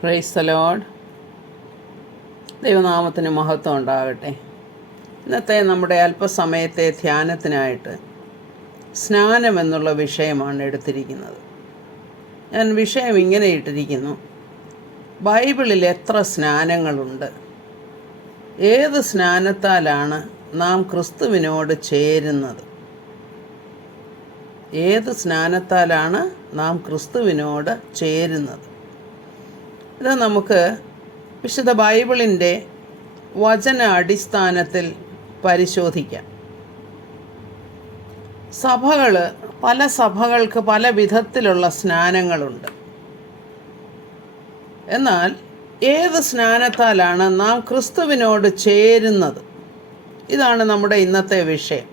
Praise the Lord. ദൈവനാമത്തിന് മഹത്വം ഉണ്ടാകട്ടെ. ഇന്നത്തെ നമ്മുടെ അല്പസമയത്തെ ധ്യാനത്തിനായിട്ട് സ്നാനം എന്നുള്ള വിഷയമാണ് എടുത്തിരിക്കുന്നത്. ഞാൻ വിഷയം ഇങ്ങനെ ഇട്ടിരിക്കുന്നു: ബൈബിളിൽ എത്ര സ്നാനങ്ങളുണ്ട്? ഏത് സ്നാനത്താലാണ് നാം ക്രിസ്തുവിനോട് ചേരുന്നത്? ഏത് സ്നാനത്താലാണ് നാം ക്രിസ്തുവിനോട് ചേരുന്നത്? ഇത് നമുക്ക് വിശുദ്ധ ബൈബിളിൻ്റെ വചന അടിസ്ഥാനത്തിൽ പരിശോധിക്കാം. പല സഭകൾക്ക് പല വിധത്തിലുള്ള സ്നാനങ്ങളുണ്ട്. എന്നാൽ ഏത് സ്നാനത്താലാണ് നാം ക്രിസ്തുവിനോട് ചേരുന്നത്? ഇതാണ് നമ്മുടെ ഇന്നത്തെ വിഷയം.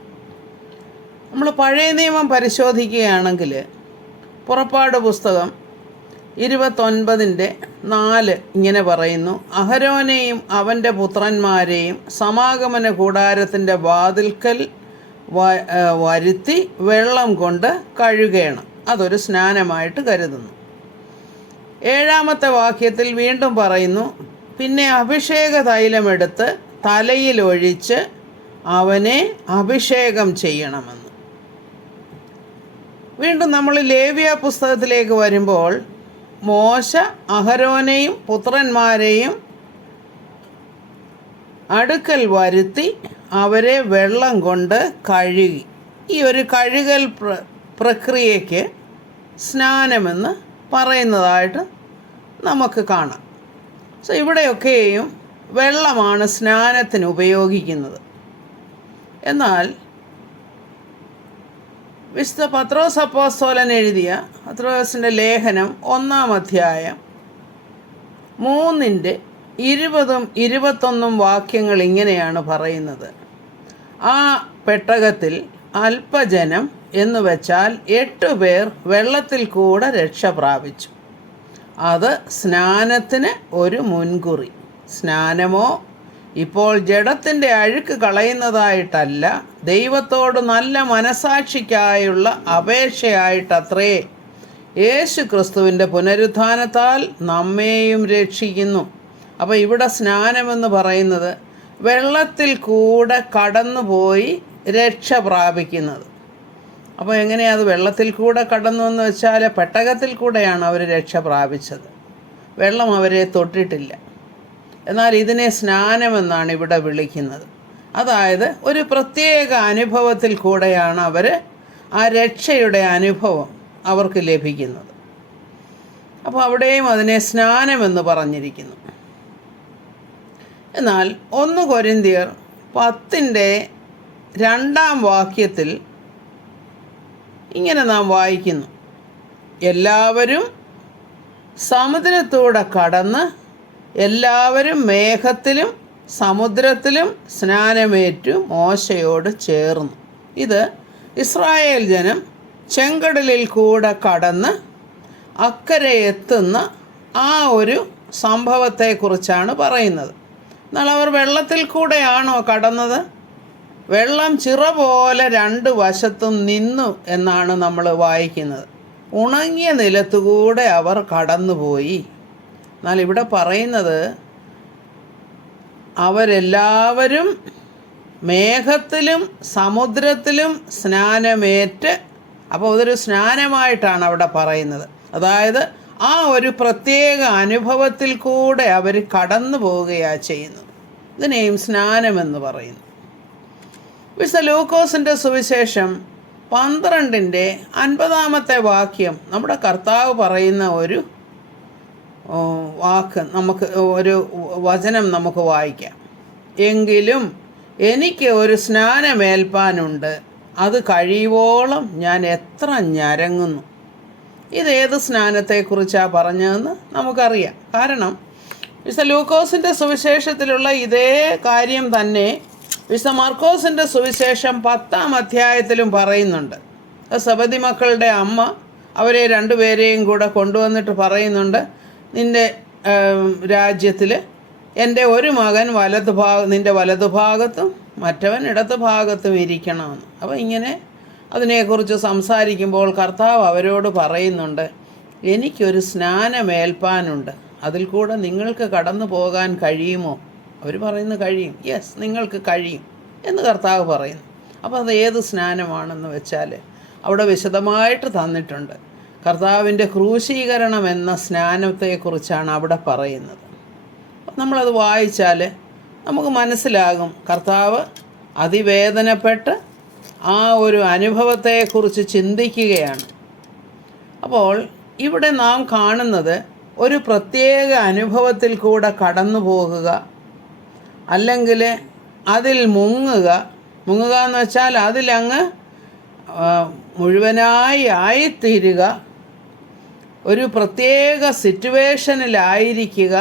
നമ്മൾ പഴയ നിയമം പരിശോധിക്കുകയാണെങ്കിൽ പുറപ്പാട് പുസ്തകം 29:4 ഇങ്ങനെ പറയുന്നു: അഹരോനെയും അവൻ്റെ പുത്രന്മാരെയും സമാഗമന കൂടാരത്തിൻ്റെ വാതിൽക്കൽ വരുത്തി വെള്ളം കൊണ്ട് കഴുകണം. അതൊരു സ്നാനമായിട്ട് കരുതുന്നു. 7-ാമത്തെ വാക്യത്തിൽ വീണ്ടും പറയുന്നു: പിന്നെ അഭിഷേക തൈലമെടുത്ത് തലയിലൊഴിച്ച് അവനെ അഭിഷേകം ചെയ്യണമെന്ന്. വീണ്ടും നമ്മൾ ലേവ്യ പുസ്തകത്തിലേക്ക് വരുമ്പോൾ മോശ അഹരോനെയും പുത്രന്മാരെയും അടുക്കൽ വരുത്തി അവരെ വെള്ളം കൊണ്ട് കഴുകി. ഈ ഒരു കഴുകൽ പ്രക്രിയയ്ക്ക് സ്നാനമെന്ന് പറയുന്നതായിട്ട് നമുക്ക് കാണാം. ഇവിടെയൊക്കെയും വെള്ളമാണ് സ്നാനത്തിന് ഉപയോഗിക്കുന്നത്. എന്നാൽ വിശുദ്ധ പത്രോസ് അപ്പോസ്തലൻ എഴുതിയ പത്രോസിൻ്റെ ലേഖനം 1-ാം അധ്യായം 3-20-21 വാക്യങ്ങൾ ഇങ്ങനെയാണ് പറയുന്നത്: ആ പെട്ടകത്തിൽ അല്പജനം എന്ന് വെച്ചാൽ 8 പേർ വെള്ളത്തിൽ കൂടെ രക്ഷ പ്രാപിച്ചു. അത് സ്നാനത്തിന് ഒരു മുൻകുറി. സ്നാനമോ ഇപ്പോൾ ജഡത്തിൻ്റെ അഴുക്ക് കളയുന്നതായിട്ടല്ല, ദൈവത്തോട് നല്ല മനസാക്ഷിക്കായുള്ള അപേക്ഷയായിട്ടത്രേ യേശു ക്രിസ്തുവിൻ്റെ പുനരുത്ഥാനത്താൽ നമ്മെയും രക്ഷിക്കുന്നു. അപ്പോൾ ഇവിടെ സ്നാനമെന്ന് പറയുന്നത് വെള്ളത്തിൽ കൂടെ കടന്നുപോയി രക്ഷ പ്രാപിക്കുന്നത്. അപ്പോൾ എങ്ങനെയാണ് അത് വെള്ളത്തിൽ കൂടെ കടന്നു എന്ന് വെച്ചാൽ പെട്ടകത്തിൽ കൂടെയാണ് അവർ രക്ഷ പ്രാപിച്ചത്. വെള്ളം അവരെ തൊട്ടിട്ടില്ല. എന്നാൽ ഇതിനെ സ്നാനമെന്നാണ് ഇവിടെ വിളിക്കുന്നത്. അതായത് ഒരു പ്രത്യേക അനുഭവത്തിൽ കൂടെയാണ് അവർ ആ രക്ഷയുടെ അനുഭവം അവർക്ക് ലഭിക്കുന്നത്. അപ്പോൾ അവിടെയും അതിനെ സ്നാനമെന്ന് പറഞ്ഞിരിക്കുന്നു. എന്നാൽ 1 കൊരിന്ത്യർ 10-2 വാക്യത്തിൽ ഇങ്ങനെ നാം വായിക്കുന്നു: എല്ലാവരും സമുദ്രത്തൂടെ കടന്ന് എല്ലാവരും മേഘത്തിലും സമുദ്രത്തിലും സ്നാനമേറ്റു മോശയോട് ചേർന്നു. ഇത് ഇസ്രായേൽ ജനം ചെങ്കടലിൽ കൂടെ കടന്ന് അക്കരെ എത്തുന്ന ആ ഒരു സംഭവത്തെക്കുറിച്ചാണ് പറയുന്നത്. എന്നാൽ അവർ വെള്ളത്തിൽ കൂടെയാണോ കടന്നത്? വെള്ളം ചിറ പോലെ 2 വശത്തും നിന്നു എന്നാണ് നമ്മൾ വായിക്കുന്നത്. ഉണങ്ങിയ നിലത്തുകൂടെ അവർ കടന്നുപോയി. എന്നാൽ ഇവിടെ പറയുന്നത് അവരെല്ലാവരും മേഘത്തിലും സമുദ്രത്തിലും സ്നാനമേറ്റ്. അപ്പോൾ അതൊരു സ്നാനമായിട്ടാണ് അവിടെ പറയുന്നത്. അതായത് ആ ഒരു പ്രത്യേക അനുഭവത്തിൽ കൂടെ അവർ കടന്നു പോവുകയാണ് ചെയ്യുന്നത്. ഇതിനെയും സ്നാനമെന്ന് പറയുന്നു. വിശുദ്ധ ലൂക്കോസിൻ്റെ സുവിശേഷം 12-50 വാക്യം നമ്മുടെ കർത്താവ് പറയുന്ന ഒരു വചനം നമുക്ക് വായിക്കാം: എങ്കിലും എനിക്ക് ഒരു സ്നാനമേൽപ്പാനുണ്ട്, അത് കഴിയുവോളം ഞാൻ എത്ര ഞരങ്ങുന്നു. ഇതേത് സ്നാനത്തെക്കുറിച്ചാണ് പറഞ്ഞതെന്ന് നമുക്കറിയാം. കാരണം വിശുദ്ധ ലൂക്കോസിൻ്റെ സുവിശേഷത്തിലുള്ള ഇതേ കാര്യം തന്നെ വിശുദ്ധ മർക്കോസിൻ്റെ സുവിശേഷം 10-ാം അധ്യായത്തിലും പറയുന്നുണ്ട്. സബദി മക്കളുടെ അമ്മ അവരെ 2 പേരെയും കൂടെ കൊണ്ടുവന്നിട്ട് പറയുന്നുണ്ട്: നിൻ്റെ രാജ്യത്തിൽ എൻ്റെ ഒരു മകൻ നിൻ്റെ വലതുഭാഗത്തും മറ്റവൻ ഇടതുഭാഗത്തും ഇരിക്കണമെന്ന്. അപ്പോൾ ഇങ്ങനെ അതിനെക്കുറിച്ച് സംസാരിക്കുമ്പോൾ കർത്താവ് അവരോട് പറയുന്നുണ്ട്: എനിക്കൊരു സ്നാനമേൽപ്പാനുണ്ട്, അതിൽ കൂടെ നിങ്ങൾക്ക് കടന്നു പോകാൻ കഴിയുമോ? അവർ പറയുന്നു കഴിയും. യെസ്, നിങ്ങൾക്ക് കഴിയും എന്ന് കർത്താവ് പറയുന്നു. അപ്പോൾ അത് ഏത് സ്നാനമാണെന്ന് വെച്ചാൽ അവിടെ വിശദമായിട്ട് തന്നിട്ടുണ്ട്. കർത്താവിൻ്റെ ക്രൂശീകരണം എന്ന സ്നാനത്തെക്കുറിച്ചാണ് അവിടെ പറയുന്നത്. നമ്മളത് വായിച്ചാൽ നമുക്ക് മനസ്സിലാകും കർത്താവ് അതിവേദനപ്പെട്ട് ആ ഒരു അനുഭവത്തെക്കുറിച്ച് ചിന്തിക്കുകയാണ്. അപ്പോൾ ഇവിടെ നാം കാണുന്നത് ഒരു പ്രത്യേക അനുഭവത്തിൽ കൂടെ കടന്നു പോകുക, അല്ലെങ്കിൽ അതിൽ മുങ്ങുക എന്ന് വെച്ചാൽ അതിലങ്ങ് മുഴുവനായി ആയിത്തീരുക, ഒരു പ്രത്യേക സിറ്റുവേഷനിലായിരിക്കുക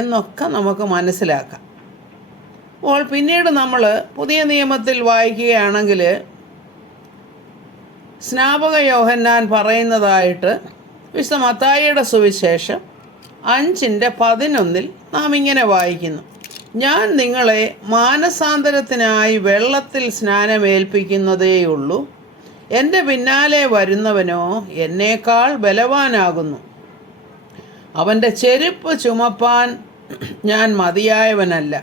എന്നൊക്കെ നമുക്ക് മനസ്സിലാക്കാം. അപ്പോൾ പിന്നീട് നമ്മൾ പുതിയ നിയമത്തിൽ വായിക്കുകയാണെങ്കിൽ സ്നാപക യോഹന്നാൻ പറയുന്നതായിട്ട് വിശുദ്ധ മത്തായിയുടെ സുവിശേഷം 5:11 നാം ഇങ്ങനെ വായിക്കുന്നു: ഞാൻ നിങ്ങളെ മാനസാന്തരത്തിനായി വെള്ളത്തിൽ സ്നാനമേൽപ്പിക്കുന്നതേയുള്ളൂ. എൻ്റെ പിന്നാലെ വരുന്നവനോ എന്നേക്കാൾ ബലവാനാകുന്നു. അവൻ്റെ ചെരുപ്പ് ചുമപ്പാൻ ഞാൻ മതിയായവനല്ല.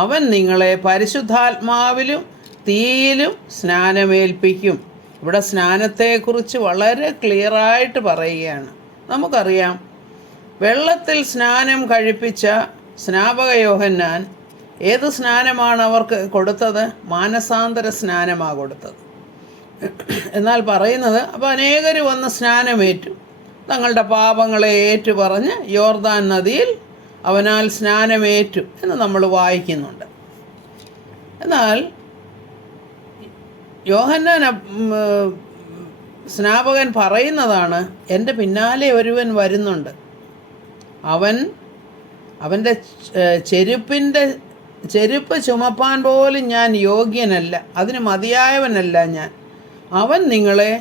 അവൻ നിങ്ങളെ പരിശുദ്ധാത്മാവിലും തീയിലും സ്നാനമേൽപ്പിക്കും. ഇവിടെ സ്നാനത്തെക്കുറിച്ച് വളരെ ക്ലിയറായിട്ട് പറയുകയാണ്. നമുക്കറിയാം, വെള്ളത്തിൽ സ്നാനം കഴിപ്പിച്ച സ്നാപക യോഹന്നാൻ ഏത് സ്നാനമാണ് അവർക്ക് കൊടുത്തത്? മാനസാന്തര സ്നാനമാണ് കൊടുത്തത്. എന്നാൽ പറയുന്നത്, അപ്പോൾ അനേകർ വന്ന് സ്നാനമേറ്റു, തങ്ങളുടെ പാപങ്ങളെ ഏറ്റുപറഞ്ഞ് യോർദാൻ നദിയിൽ അവനാൽ സ്നാനമേറ്റു എന്ന് നമ്മൾ വായിക്കുന്നുണ്ട്. എന്നാൽ യോഹന്നാൻ സ്നാപകൻ പറയുന്നതാണ്, എൻ്റെ പിന്നാലെ ഒരുവൻ വരുന്നുണ്ട്, അവൻ്റെ ചെരുപ്പ് ചുമപ്പാൻ പോലും ഞാൻ യോഗ്യനല്ല, അതിന് മതിയായവനല്ല ഞാൻ. അവൻ നിങ്ങളെ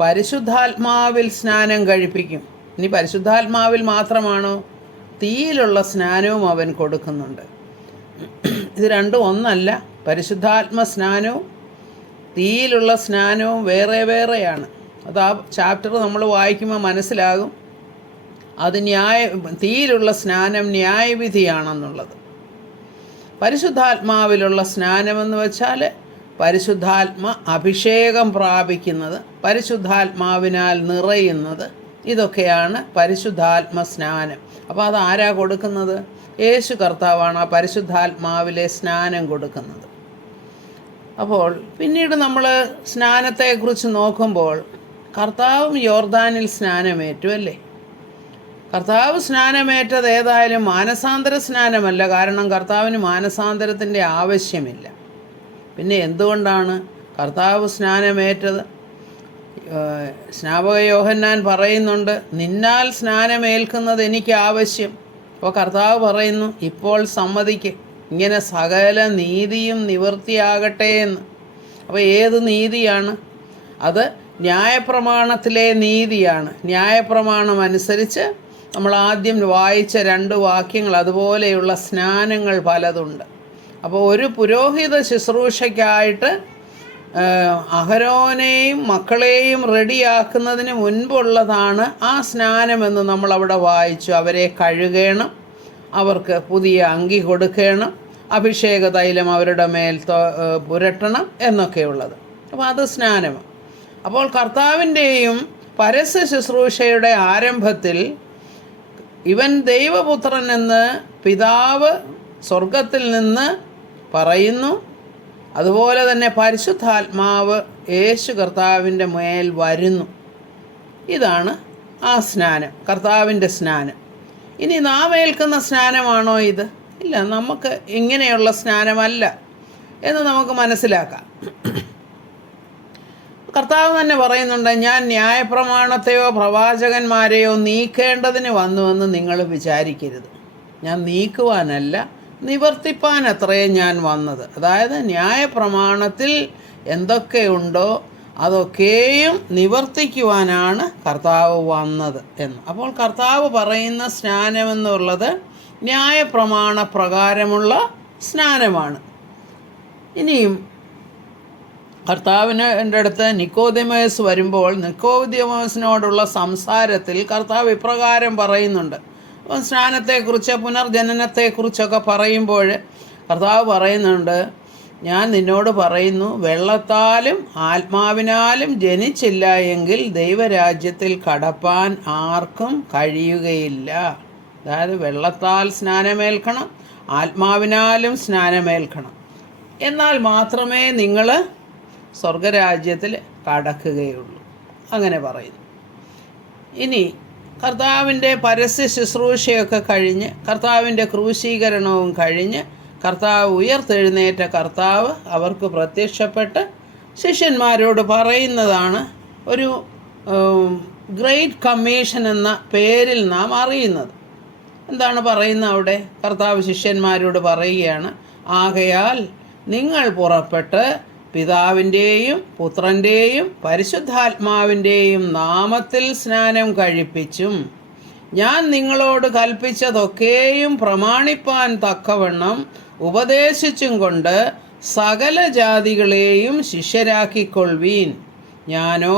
പരിശുദ്ധാത്മാവിൽ സ്നാനം കഴിപ്പിക്കും. ഇനി പരിശുദ്ധാത്മാവിൽ മാത്രമാണോ? തീയിലുള്ള സ്നാനവും അവൻ കൊടുക്കുന്നുണ്ട്. ഇത് രണ്ടും ഒന്നല്ല. പരിശുദ്ധാത്മ സ്നാനവും തീയിലുള്ള സ്നാനവും വേറെ വേറെയാണ്. അത് ആ ചാപ്റ്റർ നമ്മൾ വായിക്കുമ്പോൾ മനസ്സിലാകും. അത് തീയിലുള്ള സ്നാനം ന്യായവിധിയാണെന്നുള്ളത്. പരിശുദ്ധാത്മാവിലുള്ള സ്നാനമെന്ന് വെച്ചാൽ പരിശുദ്ധാത്മ അഭിഷേകം പ്രാപിക്കുന്നത്, പരിശുദ്ധാത്മാവിനാൽ നിറയുന്നത്, ഇതൊക്കെയാണ് പരിശുദ്ധാത്മ സ്നാനം. അപ്പോൾ അത് ആരാ കൊടുക്കുന്നത്? യേശു കർത്താവാണ് ആ പരിശുദ്ധാത്മാവിലെ സ്നാനം കൊടുക്കുന്നത്. അപ്പോൾ പിന്നീട് നമ്മൾ സ്നാനത്തെക്കുറിച്ച് നോക്കുമ്പോൾ കർത്താവും യോർദാനിൽ സ്നാനമേറ്റു അല്ലേ? കർത്താവ് സ്നാനമേറ്റത് ഏതായാലും മാനസാന്തര സ്നാനമല്ല. കാരണം കർത്താവിന് മാനസാന്തരത്തിൻ്റെ ആവശ്യമില്ല. പിന്നെ എന്തുകൊണ്ടാണ് കർത്താവ് സ്നാനമേറ്റത്? സ്നാപക യോഹന്നാൻ പറയുന്നുണ്ട്, നിന്നാൽ സ്നാനമേൽക്കുന്നത് എനിക്ക് ആവശ്യം. അപ്പോൾ കർത്താവ് പറയുന്നു, ഇപ്പോൾ സമ്മതിക്ക്, ഇങ്ങനെ സകല നീതിയും നിവൃത്തിയാകട്ടെ എന്ന്. അപ്പോൾ ഏത് നീതിയാണ്? അത് ന്യായപ്രമാണത്തിലെ നീതിയാണ്. ന്യായപ്രമാണം അനുസരിച്ച് നമ്മൾ ആദ്യം വായിച്ച 2 വാക്യങ്ങൾ, അതുപോലെയുള്ള സ്നാനങ്ങൾ പലതുണ്ട്. അപ്പോൾ ഒരു പുരോഹിത ശുശ്രൂഷയ്ക്കായിട്ട് അഹരോനെയും മക്കളെയും റെഡിയാക്കുന്നതിന് മുൻപുള്ളതാണ് ആ സ്നാനമെന്ന് നമ്മളവിടെ വായിച്ചു. അവരെ കഴുകണം, അവർക്ക് പുതിയ അങ്കി കൊടുക്കണം, അഭിഷേക തൈലം അവരുടെ മേൽ പുരട്ടണം എന്നൊക്കെയുള്ളത്. അപ്പോൾ അത് സ്നാനമാണ്. അപ്പോൾ കർത്താവിൻ്റെയും പരസ്യ ശുശ്രൂഷയുടെ ആരംഭത്തിൽ ഇവൻ ദൈവപുത്രൻ എന്ന് പിതാവ് സ്വർഗത്തിൽ നിന്ന് പറയുന്നു. അതുപോലെ തന്നെ പരിശുദ്ധാത്മാവ് യേശു കർത്താവിൻ്റെ മേൽ വരുന്നു. ഇതാണ് ആ സ്നാനം, കർത്താവിൻ്റെ സ്നാനം. ഇനി നാം ഏൽക്കുന്ന സ്നാനമാണോ ഇത്? ഇല്ല, നമുക്ക് ഇങ്ങനെയുള്ള സ്നാനമല്ല എന്ന് നമുക്ക് മനസ്സിലാക്കാം. കർത്താവ് തന്നെ പറയുന്നുണ്ട്, ഞാൻ ന്യായപ്രമാണത്തെയോ പ്രവാചകന്മാരെയോ നീക്കേണ്ടതിന് വന്നുവെന്ന് നിങ്ങൾ വിചാരിക്കരുത്. ഞാൻ നീക്കുവാനല്ല, നിവർത്തിപ്പാൻ അത്രയേ ഞാൻ വന്നത്. അതായത് ന്യായപ്രമാണത്തിൽ എന്തൊക്കെയുണ്ടോ അതൊക്കെയും നിവർത്തിക്കുവാനാണ് കർത്താവ് വന്നത് എന്ന്. അപ്പോൾ കർത്താവ് പറയുന്ന സ്നാനമെന്നുള്ളത് ന്യായപ്രമാണ പ്രകാരമുള്ള സ്നാനമാണ്. ഇനിയും കർത്താവിൻ്റെ അടുത്ത് നിക്കോദിമോസ് വരുമ്പോൾ നിക്കോദിമോസിനോടുള്ള സംസാരത്തിൽ കർത്താവ് ഇപ്രകാരം പറയുന്നുണ്ട്. അപ്പം സ്നാനത്തെക്കുറിച്ച് പുനർജനനത്തെക്കുറിച്ചൊക്കെ പറയുമ്പോൾ കർത്താവ് പറയുന്നുണ്ട്, ഞാൻ നിന്നോട് പറയുന്നു, വെള്ളത്താലും ആത്മാവിനാലും ജനിച്ചില്ല എങ്കിൽ ദൈവരാജ്യത്തിൽ കടപ്പാൻ ആർക്കും കഴിയുകയില്ല. അതായത് വെള്ളത്താൽ സ്നാനമേൽക്കണം, ആത്മാവിനാലും സ്നാനമേൽക്കണം, എന്നാൽ മാത്രമേ നിങ്ങൾ സ്വർഗരാജ്യത്തിൽ കടക്കുകയുള്ളൂ. അങ്ങനെ പറയുന്നു. ഇനി കർത്താവിൻ്റെ പരസ്യ ശുശ്രൂഷയൊക്കെ കഴിഞ്ഞ്, കർത്താവിൻ്റെ ക്രൂശീകരണവും കഴിഞ്ഞ്, കർത്താവ് ഉയർത്തെഴുന്നേറ്റ കർത്താവ് അവർക്ക് പ്രത്യക്ഷപ്പെട്ട് ശിഷ്യന്മാരോട് പറയുന്നതാണ് ഒരു ഗ്രേറ്റ് കമ്മീഷൻ എന്ന പേരിൽ നാം അറിയുന്നത്. എന്താണ് പറയുന്നത് അവിടെ? കർത്താവ് ശിഷ്യന്മാരോട് പറയുകയാണ്, ആകയാൽ നിങ്ങൾ പുറപ്പെട്ട് പിതാവിൻ്റെയും പുത്രൻ്റെയും പരിശുദ്ധാത്മാവിൻ്റെയും നാമത്തിൽ സ്നാനം കഴിപ്പിച്ചും ഞാൻ നിങ്ങളോട് കൽപ്പിച്ചതൊക്കെയും പ്രമാണിപ്പാൻ തക്കവണ്ണം ഉപദേശിച്ചും കൊണ്ട് സകല ജാതികളെയും ശിഷ്യരാക്കിക്കൊള്ളുവീൻ. ഞാനോ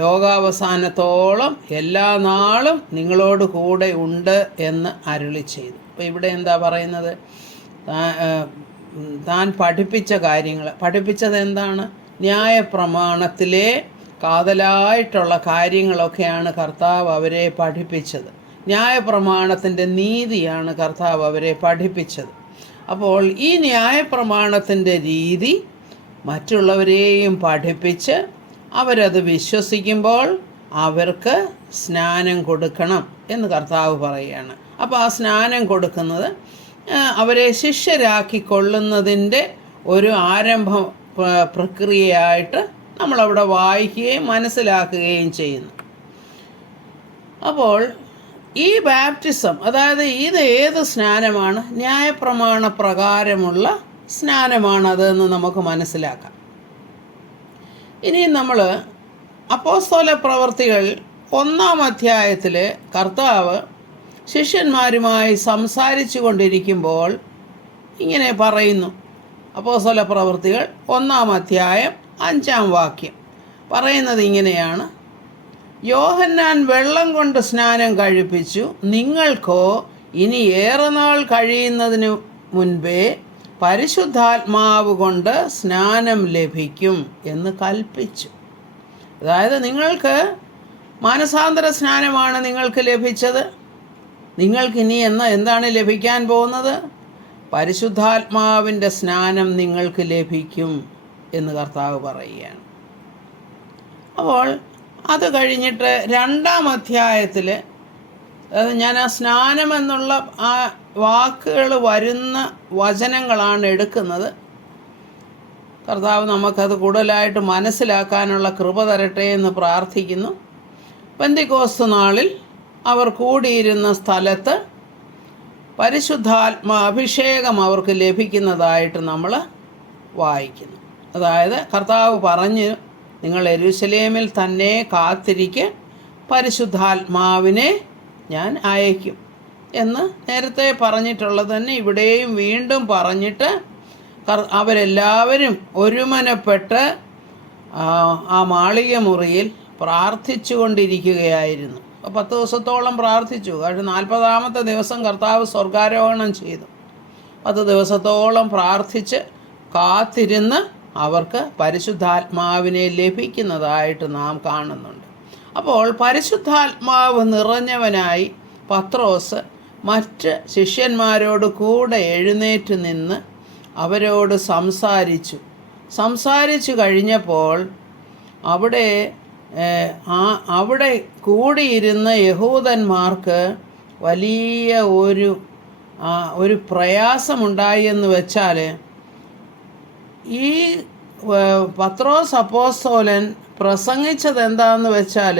ലോകാവസാനത്തോളം എല്ലാ നാളും നിങ്ങളോട് കൂടെ ഉണ്ട് എന്ന് അരുളി ചെയ്തു. അപ്പോൾ ഇവിടെ എന്താ പറയുന്നത്? താൻ പഠിപ്പിച്ച കാര്യങ്ങൾ, പഠിപ്പിച്ചത് എന്താണ്? ന്യായപ്രമാണത്തിലെ കാതലായിട്ടുള്ള കാര്യങ്ങളൊക്കെയാണ് കർത്താവ് അവരെ പഠിപ്പിച്ചത്. ന്യായപ്രമാണത്തിൻ്റെ നീതിയാണ് കർത്താവ് അവരെ പഠിപ്പിച്ചത്. അപ്പോൾ ഈ ന്യായപ്രമാണത്തിൻ്റെ രീതി മറ്റുള്ളവരെയും പഠിപ്പിച്ച് അവരത് വിശ്വസിക്കുമ്പോൾ അവർക്ക് സ്നാനം കൊടുക്കണം എന്ന് കർത്താവ് പറയുകയാണ്. അപ്പോൾ ആ സ്നാനം കൊടുക്കുന്നത് അവരെ ശിഷ്യരാക്കിക്കൊള്ളുന്നതിൻ്റെ ഒരു ആരംഭ പ്രക്രിയയായിട്ട് നമ്മളവിടെ വായിക്കുകയും മനസ്സിലാക്കുകയും ചെയ്യുന്നു. അപ്പോൾ ഈ ബാപ്റ്റിസം, അതായത് ഇത് ഏത് സ്നാനമാണ്? ന്യായപ്രമാണ പ്രകാരമുള്ള സ്നാനമാണതെന്ന് നമുക്ക് മനസ്സിലാക്കാം. ഇനി നമ്മൾ അപ്പോസ്തല പ്രവൃത്തികൾ 1-ാം അധ്യായത്തിൽ കർത്താവ് ശിഷ്യന്മാരുമായി സംസാരിച്ചു കൊണ്ടിരിക്കുമ്പോൾ ഇങ്ങനെ പറയുന്നു. അപ്പോസ്തല പ്രവൃത്തികൾ 1-ാം അധ്യായം 5-ാം വാക്യം പറയുന്നത് ഇങ്ങനെയാണ്: യോഹന്നാൻ വെള്ളം കൊണ്ട് സ്നാനം കഴിപ്പിച്ചു, നിങ്ങൾക്കോ ഇനി ഏറെ നാൾ കഴിയുന്നതിനു മുൻപേ പരിശുദ്ധാത്മാവ് കൊണ്ട് സ്നാനം ലഭിക്കും എന്ന് കൽപ്പിച്ചു. അതായത് നിങ്ങൾക്ക് മാനസാന്തര സ്നാനമാണ് നിങ്ങൾക്ക് ലഭിച്ചത്. നിങ്ങൾക്കിനി എന്താണ് ലഭിക്കാൻ പോകുന്നത്? പരിശുദ്ധാത്മാവിൻ്റെ സ്നാനം നിങ്ങൾക്ക് ലഭിക്കും എന്ന് കർത്താവ് പറയുകയാണ്. അപ്പോൾ അത് കഴിഞ്ഞിട്ട് 2-ാം അധ്യായത്തിൽ, അതായത് ഞാൻ ആ സ്നാനം എന്നുള്ള ആ വാക്കുകൾ വരുന്ന വചനങ്ങളാണ് എടുക്കുന്നത്. കർത്താവ് നമുക്കത് കൂടുതലായിട്ട് മനസ്സിലാക്കാനുള്ള കൃപ തരട്ടെ എന്ന് പ്രാർത്ഥിക്കുന്നു. പെന്തിക്കോസ്ത് നാളിൽ അവർ കൂടിയിരുന്ന സ്ഥലത്ത് പരിശുദ്ധാത്മാഭിഷേകം അവർക്ക് ലഭിക്കുന്നതായിട്ട് നമ്മൾ വായിക്കുന്നു. അതായത് കർത്താവ് പറഞ്ഞു, നിങ്ങൾ യെരൂശലേമിൽ തന്നെ കാത്തിരിക്കെ, പരിശുദ്ധാത്മാവിനെ ഞാൻ അയക്കും എന്ന് നേരത്തെ പറഞ്ഞിട്ടുള്ളത് തന്നെ ഇവിടെയും വീണ്ടും പറഞ്ഞിട്ട് അവരെല്ലാവരും ഒരുമനപ്പെട്ട് ആ മാളിക മുറിയിൽ പ്രാർത്ഥിച്ചു കൊണ്ടിരിക്കുകയായിരുന്നു. 10 ദിവസത്തോളം പ്രാർത്ഥിച്ചു. കാരണം 40-ാമത്തെ ദിവസം കർത്താവ് സ്വർഗാരോഹണം ചെയ്തു. 10 ദിവസത്തോളം പ്രാർത്ഥിച്ച് കാത്തിരുന്ന് അവർക്ക് പരിശുദ്ധാത്മാവിനെ ലഭിക്കുന്നതായിട്ട് നാം കാണുന്നുണ്ട്. അപ്പോൾ പരിശുദ്ധാത്മാവ് നിറഞ്ഞവനായി പത്രോസ് മറ്റ് ശിഷ്യന്മാരോട് കൂടെ എഴുന്നേറ്റ് നിന്ന് അവരോട് സംസാരിച്ചു കഴിഞ്ഞപ്പോൾ അവിടെ കൂടിയിരുന്ന യഹൂദന്മാർക്ക് വലിയ ഒരു പ്രയാസമുണ്ടായി എന്ന് വെച്ചാൽ, ഈ പത്രോസ് അപ്പോസ്തലൻ പ്രസംഗിച്ചത് എന്താണെന്ന് വെച്ചാൽ,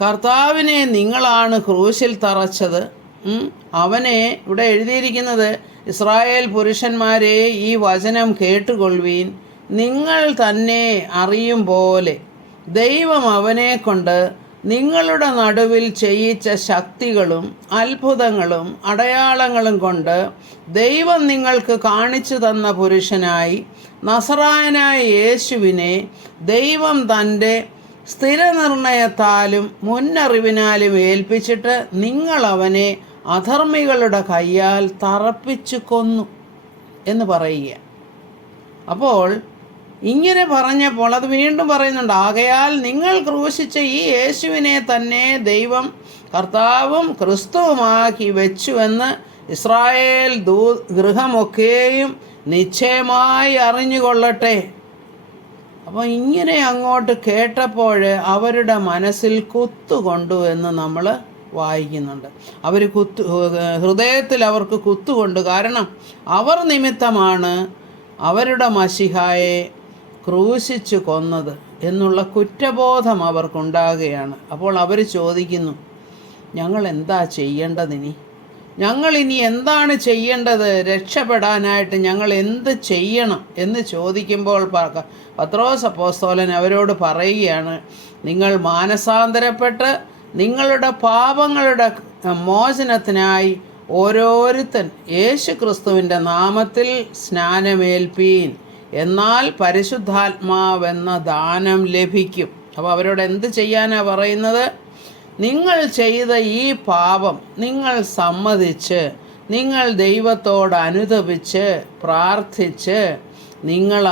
കർത്താവിനെ നിങ്ങളാണ് ക്രൂശിൽ തറച്ചത്, അവനെ, ഇവിടെ എഴുതിയിരിക്കുന്നത്, ഇസ്രായേൽ പുരുഷന്മാരെ ഈ വചനം കേട്ടുകൊള്ളുവീൻ, നിങ്ങൾ തന്നെ അറിയും പോലെ ദൈവം അവനെ കൊണ്ട് നിങ്ങളുടെ നടുവിൽ ചെയ്യിച്ച ശക്തികളും അത്ഭുതങ്ങളും അടയാളങ്ങളും കൊണ്ട് ദൈവം നിങ്ങൾക്ക് കാണിച്ചു തന്ന പുരുഷനായി നസറായനായ യേശുവിനെ ദൈവം തൻ്റെ സ്ഥിരനിർണയത്താലും മുന്നറിവിനാലും ഏൽപ്പിച്ചിട്ട് നിങ്ങൾ അവനെ അധർമ്മികളുടെ കയ്യാൽ തറപ്പിച്ചു കൊന്നു എന്ന് പറയുക. അപ്പോൾ ഇങ്ങനെ പറഞ്ഞപ്പോൾ അത് വീണ്ടും പറയുന്നുണ്ട്, ആകയാൽ നിങ്ങൾ ക്രൂശിച്ച ഈ യേശുവിനെ തന്നെ ദൈവം കർത്താവും ക്രിസ്തുവുമാക്കി വെച്ചുവെന്ന് ഇസ്രായേൽ ഗൃഹമൊക്കെയും നിശ്ചയമായി അറിഞ്ഞുകൊള്ളട്ടെ. അപ്പോൾ ഇങ്ങനെ അങ്ങോട്ട് കേട്ടപ്പോൾ അവരുടെ മനസ്സിൽ കുത്തുകൊണ്ടു എന്ന് നമ്മൾ വായിക്കുന്നുണ്ട്. അവർ ഹൃദയത്തിൽ അവർക്ക് കുത്തുകൊണ്ട്, കാരണം അവർ നിമിത്തമാണ് അവരുടെ മശിഹായെ ക്രൂശിച്ചു കൊന്നത് എന്നുള്ള കുറ്റബോധം അവർക്കുണ്ടാകുകയാണ്. അപ്പോൾ അവർ ചോദിക്കുന്നു, ഞങ്ങൾ എന്താ ചെയ്യേണ്ടതിനി? ഞങ്ങളിനി എന്താണ് ചെയ്യേണ്ടത്? രക്ഷപ്പെടാനായിട്ട് ഞങ്ങൾ എന്ത് ചെയ്യണം എന്ന് ചോദിക്കുമ്പോൾ പത്രോസ് അപ്പോസ്തലൻ അവരോട് പറയുകയാണ്, നിങ്ങൾ മാനസാന്തരപ്പെട്ട് നിങ്ങളുടെ പാപങ്ങളുടെ മോചനത്തിനായി ഓരോരുത്തൻ യേശു ക്രിസ്തുവിൻ്റെ നാമത്തിൽ സ്നാനമേൽപ്പീൻ, എന്നാൽ പരിശുദ്ധാത്മാവെന്ന ദാനം ലഭിക്കും. അപ്പോൾ അവരോട് എന്ത് ചെയ്യാനാണ് പറയുന്നത്? നിങ്ങൾ ചെയ്ത ഈ പാപം നിങ്ങൾ സമ്മതിച്ച്, നിങ്ങൾ ദൈവത്തോട് അനുതപിച്ച് പ്രാർത്ഥിച്ച് നിങ്ങൾ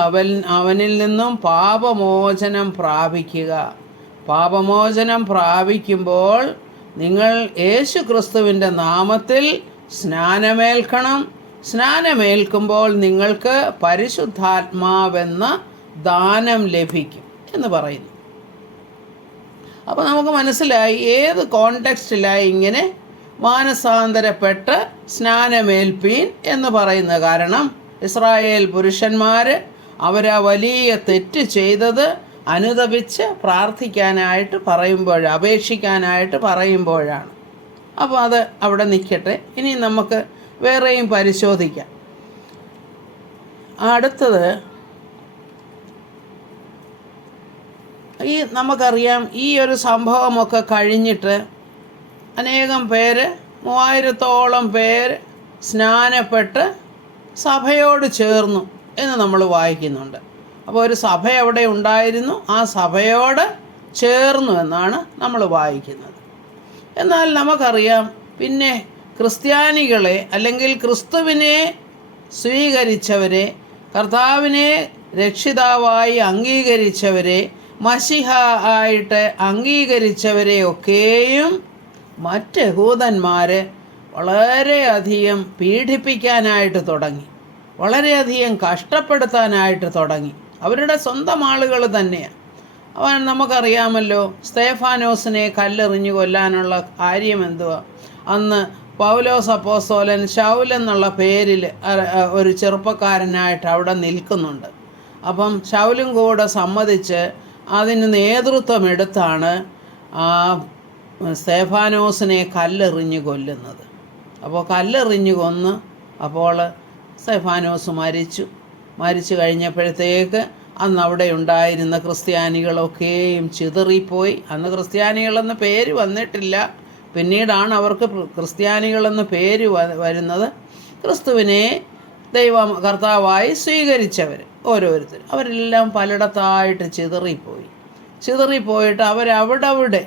അവനിൽ നിന്നും പാപമോചനം പ്രാപിക്കുക. പാപമോചനം പ്രാപിക്കുമ്പോൾ നിങ്ങൾ യേശു ക്രിസ്തുവിൻ്റെ നാമത്തിൽ സ്നാനമേൽക്കണം. സ്നാനമേൽക്കുമ്പോൾ നിങ്ങൾക്ക് പരിശുദ്ധാത്മാവെന്ന ദാനം ലഭിക്കും എന്ന് പറയുന്നു. അപ്പോൾ നമുക്ക് മനസ്സിലായി ഏത് കോണ്ടെക്സ്റ്റിലായി ഇങ്ങനെ മാനസാന്തരപ്പെട്ട് സ്നാനമേൽപ്പീൻ എന്ന് പറയുന്നത്. കാരണം ഇസ്രായേൽ പുരുഷന്മാർ അവരാ വലിയ തെറ്റ് ചെയ്തത് അനുതപിച്ച് പ്രാർത്ഥിക്കാനായിട്ട് അപേക്ഷിക്കാനായിട്ട് പറയുമ്പോഴാണ്. അപ്പോൾ അത് അവിടെ നിൽക്കട്ടെ. ഇനി നമുക്ക് വേറെയും പരിശോധിക്കാം. അടുത്തത് നമുക്കറിയാം, ഈ ഒരു സംഭവമൊക്കെ കഴിഞ്ഞിട്ട് അനേകം പേര് 3000-ഓളം പേര് സ്നാനപ്പെട്ട് സഭയോട് ചേർന്നു എന്ന് നമ്മൾ വായിക്കുന്നുണ്ട്. അപ്പോൾ ഒരു സഭ അവിടെ ഉണ്ടായിരുന്നു, ആ സഭയോട് ചേർന്നു എന്നാണ് നമ്മൾ വായിക്കുന്നത്. എന്നാൽ നമുക്കറിയാം, പിന്നെ ക്രിസ്ത്യാനികളെ അല്ലെങ്കിൽ ക്രിസ്തുവിനെ സ്വീകരിച്ചവരെ, കർത്താവിനെ രക്ഷിതാവായി അംഗീകരിച്ചവരെ, മശിഹ ആയിട്ട് അംഗീകരിച്ചവരെയൊക്കെയും മറ്റ് യഹൂദന്മാർ വളരെയധികം പീഡിപ്പിക്കാനായിട്ട് തുടങ്ങി, വളരെയധികം കഷ്ടപ്പെടുത്താനായിട്ട് തുടങ്ങി. അവരുടെ സ്വന്തം ആളുകൾ തന്നെയാണ്. നമുക്കറിയാമല്ലോ, സ്തേഫാനോസിനെ കല്ലെറിഞ്ഞു കൊല്ലാനുള്ള കാര്യം എന്തുവാ? അന്ന് പൗലോസ് അപ്പോസ്തലൻ ശൗൽ എന്നുള്ള പേരിൽ ഒരു ചെറുപ്പക്കാരനായിട്ട് അവിടെ നിൽക്കുന്നുണ്ട്. അപ്പം ശൗലും കൂടെ സമ്മതിച്ച് അതിന് നേതൃത്വം എടുത്താണ് സ്തേഫാനോസിനെ കല്ലെറിഞ്ഞു കൊല്ലുന്നത്. അപ്പോൾ കല്ലെറിഞ്ഞു കൊന്ന് അപ്പോൾ സ്തേഫാനോസ് മരിച്ചു കഴിഞ്ഞപ്പോഴത്തേക്ക് അന്ന് അവിടെ ഉണ്ടായിരുന്ന ക്രിസ്ത്യാനികളൊക്കെയും ചിതറിപ്പോയി. അന്ന് ക്രിസ്ത്യാനികളെന്ന് പേര് വന്നിട്ടില്ല, പിന്നീടാണ് അവർക്ക് ക്രിസ്ത്യാനികളെന്ന് പേര് വരുന്നത്. ക്രിസ്തുവിനെ കർത്താവായി സ്വീകരിച്ചവർ ഓരോരുത്തർ അവരെല്ലാം പലയിടത്തായിട്ട് ചിതറിപ്പോയിട്ട് അവരവിടെ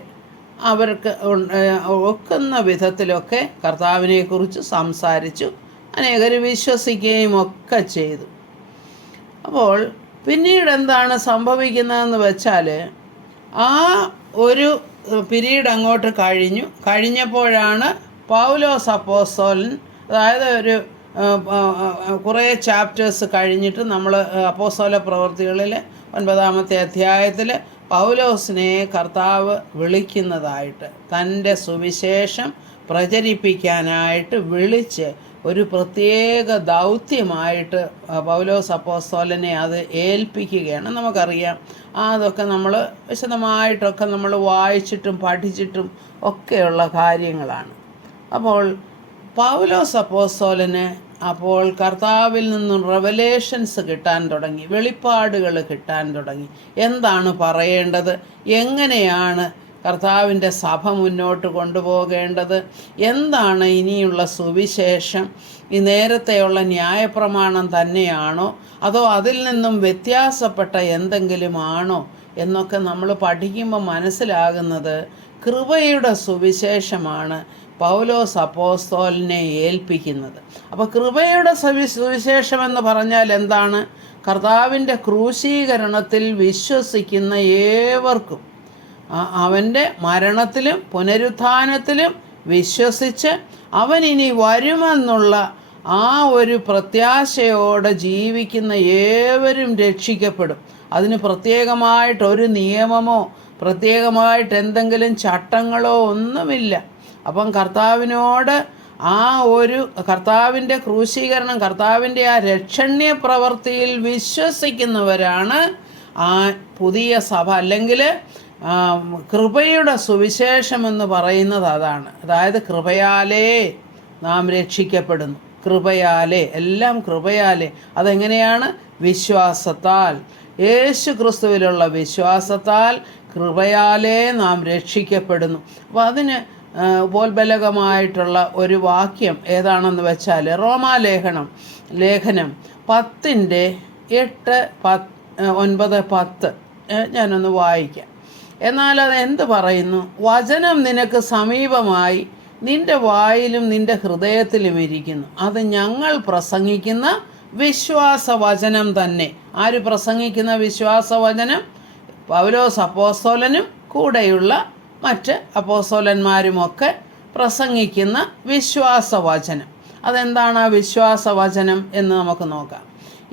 അവർക്ക് ഒക്കുന്ന വിധത്തിലൊക്കെ കർത്താവിനെക്കുറിച്ച് സംസാരിച്ചു, അനേകർ വിശ്വസിക്കുകയും ഒക്കെ ചെയ്തു. അപ്പോൾ പിന്നീട് എന്താണ് സംഭവിക്കുന്നതെന്ന് വെച്ചാൽ, ആ ഒരു പീരീഡ് അങ്ങോട്ട് കഴിഞ്ഞപ്പോഴാണ് പൗലോസ് അപ്പോസ്തലൻ, അതായത് ഒരു കുറേ ചാപ്റ്റേഴ്സ് കഴിഞ്ഞിട്ട് നമ്മൾ അപ്പോസ്തല പ്രവൃത്തികളിൽ 9-ാമത്തെ അധ്യായത്തിൽ പൗലോസിനെ കർത്താവ് വിളിക്കുന്നതായിട്ട്, തൻ്റെ സുവിശേഷം പ്രചരിപ്പിക്കാനായിട്ട് വിളിച്ച് ഒരു പ്രത്യേക ദൗത്യമായിട്ട് പൗലോസ് അപ്പോസ്തലനെ അത് ഏൽപ്പിക്കുകയാണ്. നമുക്കറിയാം, അതൊക്കെ നമ്മൾ വിശദമായിട്ടൊക്കെ നമ്മൾ വായിച്ചിട്ടും പഠിച്ചിട്ടും ഒക്കെയുള്ള കാര്യങ്ങളാണ്. അപ്പോൾ പൗലോസ് അപ്പോസ്തലന് അപ്പോൾ കർത്താവിൽ നിന്നും റെവലേഷൻസ് കിട്ടാൻ തുടങ്ങി, വെളിപ്പാടുകൾ കിട്ടാൻ തുടങ്ങി. എന്താണ് പറയേണ്ടത്, എങ്ങനെയാണ് കർത്താവിൻ്റെ സഭ മുന്നോട്ട് കൊണ്ടുപോകേണ്ടത്? എന്താണ് ഇനിയുള്ള സുവിശേഷം? ഈ നേരത്തെയുള്ള ന്യായപ്രമാണം തന്നെയാണോ, അതോ അതിൽ നിന്നും വ്യത്യാസപ്പെട്ട എന്തെങ്കിലും ആണോ എന്നൊക്കെ നമ്മൾ പഠിക്കുമ്പോൾ മനസ്സിലാകുന്നത് കൃപയുടെ സുവിശേഷമാണ് പൗലോസ് അപ്പോസ്തലനെ ഏൽപ്പിക്കുന്നത്. അപ്പോൾ കൃപയുടെ സുവിശേഷം എന്ന് പറഞ്ഞാൽ എന്താണ്? കർത്താവിൻ്റെ ക്രൂശീകരണത്തിൽ വിശ്വസിക്കുന്ന ഏവർക്കും അവൻ്റെ മരണത്തിലും പുനരുത്ഥാനത്തിലും വിശ്വസിച്ച് അവൻ ഇനി വരുമെന്നുള്ള ആ ഒരു പ്രത്യാശയോടെ ജീവിക്കുന്ന ഏവരും രക്ഷിക്കപ്പെടും. അതിന് പ്രത്യേകമായിട്ടൊരു നിയമമോ പ്രത്യേകമായിട്ട് എന്തെങ്കിലും ചട്ടങ്ങളോ ഒന്നുമില്ല. അപ്പം കർത്താവിനോട് കർത്താവിൻ്റെ ക്രൂശീകരണം, കർത്താവിൻ്റെ ആ രക്ഷണ്യ പ്രവൃത്തിയിൽ വിശ്വസിക്കുന്നവരാണ് ആ പുതിയ സഭ, അല്ലെങ്കിൽ കൃപയുടെ സുവിശേഷം എന്ന് പറയുന്നത് അതാണ്. അതായത് കൃപയാലേ നാം രക്ഷിക്കപ്പെടുന്നു. കൃപയാലേ, എല്ലാം കൃപയാലേ. അതെങ്ങനെയാണ്? വിശ്വാസത്താൽ, യേശു ക്രിസ്തുവിലുള്ള വിശ്വാസത്താൽ കൃപയാലേ നാം രക്ഷിക്കപ്പെടുന്നു. അപ്പോൾ അതിന് ഉപോത്ബലകമായിട്ടുള്ള ഒരു വാക്യം ഏതാണെന്ന് വെച്ചാൽ റോമാലേഖനം 10:8-9-10 ഞാനൊന്ന് വായിക്കാം. എന്നാൽ അത് എന്ത് പറയുന്നു? വചനം നിനക്ക് സമീപമായി, നിന്റെ വായിലും നിന്റെ ഹൃദയത്തിലും ഇരിക്കുന്നു. അത് ഞങ്ങൾ പ്രസംഗിക്കുന്ന വിശ്വാസവചനം തന്നെ. ആര് പ്രസംഗിക്കുന്ന വിശ്വാസവചനം? പൗലോസ് അപ്പോസ്തലനും കൂടെയുള്ള മറ്റ് അപ്പോസ്തലന്മാരുമൊക്കെ പ്രസംഗിക്കുന്ന വിശ്വാസവചനം. അതെന്താണ് ആ വിശ്വാസവചനം എന്ന് നമുക്ക് നോക്കാം.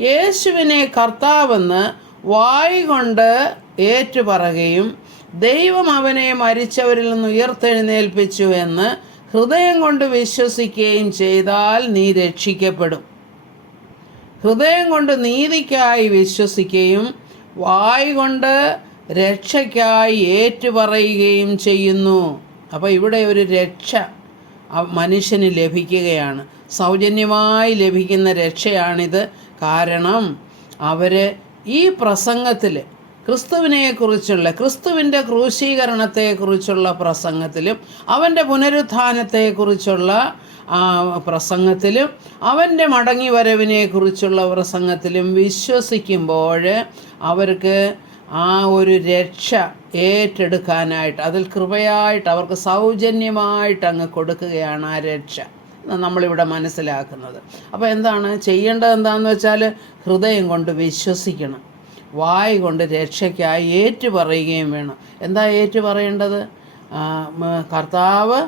യേശുവിനെ കർത്താവെന്ന് വായ് കൊണ്ട് ഏറ്റുപറയുകയും ദൈവം അവനെ മരിച്ചവരിൽ നിന്ന് ഉയർത്തെഴുന്നേൽപ്പിച്ചു എന്ന് ഹൃദയം കൊണ്ട് വിശ്വസിക്കുകയും ചെയ്താൽ നീ രക്ഷിക്കപ്പെടും. ഹൃദയം കൊണ്ട് നീതിക്കായി വിശ്വസിക്കുകയും വായ് കൊണ്ട് രക്ഷയ്ക്കായി ഏറ്റുപറയുകയും ചെയ്യുന്നു. അപ്പോൾ ഇവിടെ ഒരു രക്ഷ മനുഷ്യന് ലഭിക്കുകയാണ്. സൗജന്യമായി ലഭിക്കുന്ന രക്ഷയാണിത്. കാരണം അവർ ഈ പ്രസംഗത്തിൽ ക്രിസ്തുവിനെക്കുറിച്ചുള്ള, ക്രിസ്തുവിൻ്റെ ക്രൂശീകരണത്തെക്കുറിച്ചുള്ള പ്രസംഗത്തിലും അവൻ്റെ പുനരുത്ഥാനത്തെക്കുറിച്ചുള്ള പ്രസംഗത്തിലും അവൻ്റെ മടങ്ങിവരവിനെക്കുറിച്ചുള്ള പ്രസംഗത്തിലും വിശ്വസിക്കുമ്പോൾ അവർക്ക് ആ ഒരു രക്ഷ ഏറ്റെടുക്കാനായിട്ട്, അതിൽ കൃപയായിട്ട് അവർക്ക് സൗജന്യമായിട്ട് അങ്ങ് കൊടുക്കുകയാണ് ആ രക്ഷ. നമ്മളിവിടെ മനസ്സിലാക്കുന്നത്. അപ്പോൾ എന്താണ് ചെയ്യേണ്ടത്? എന്താണെന്ന് വെച്ചാൽ ഹൃദയം കൊണ്ട് വിശ്വസിക്കണം, വായ് കൊണ്ട് രക്ഷയ്ക്കായി ഏറ്റുപറയുകയും വേണം. എന്താ ഏറ്റുപറയേണ്ടത്? കർത്താവ്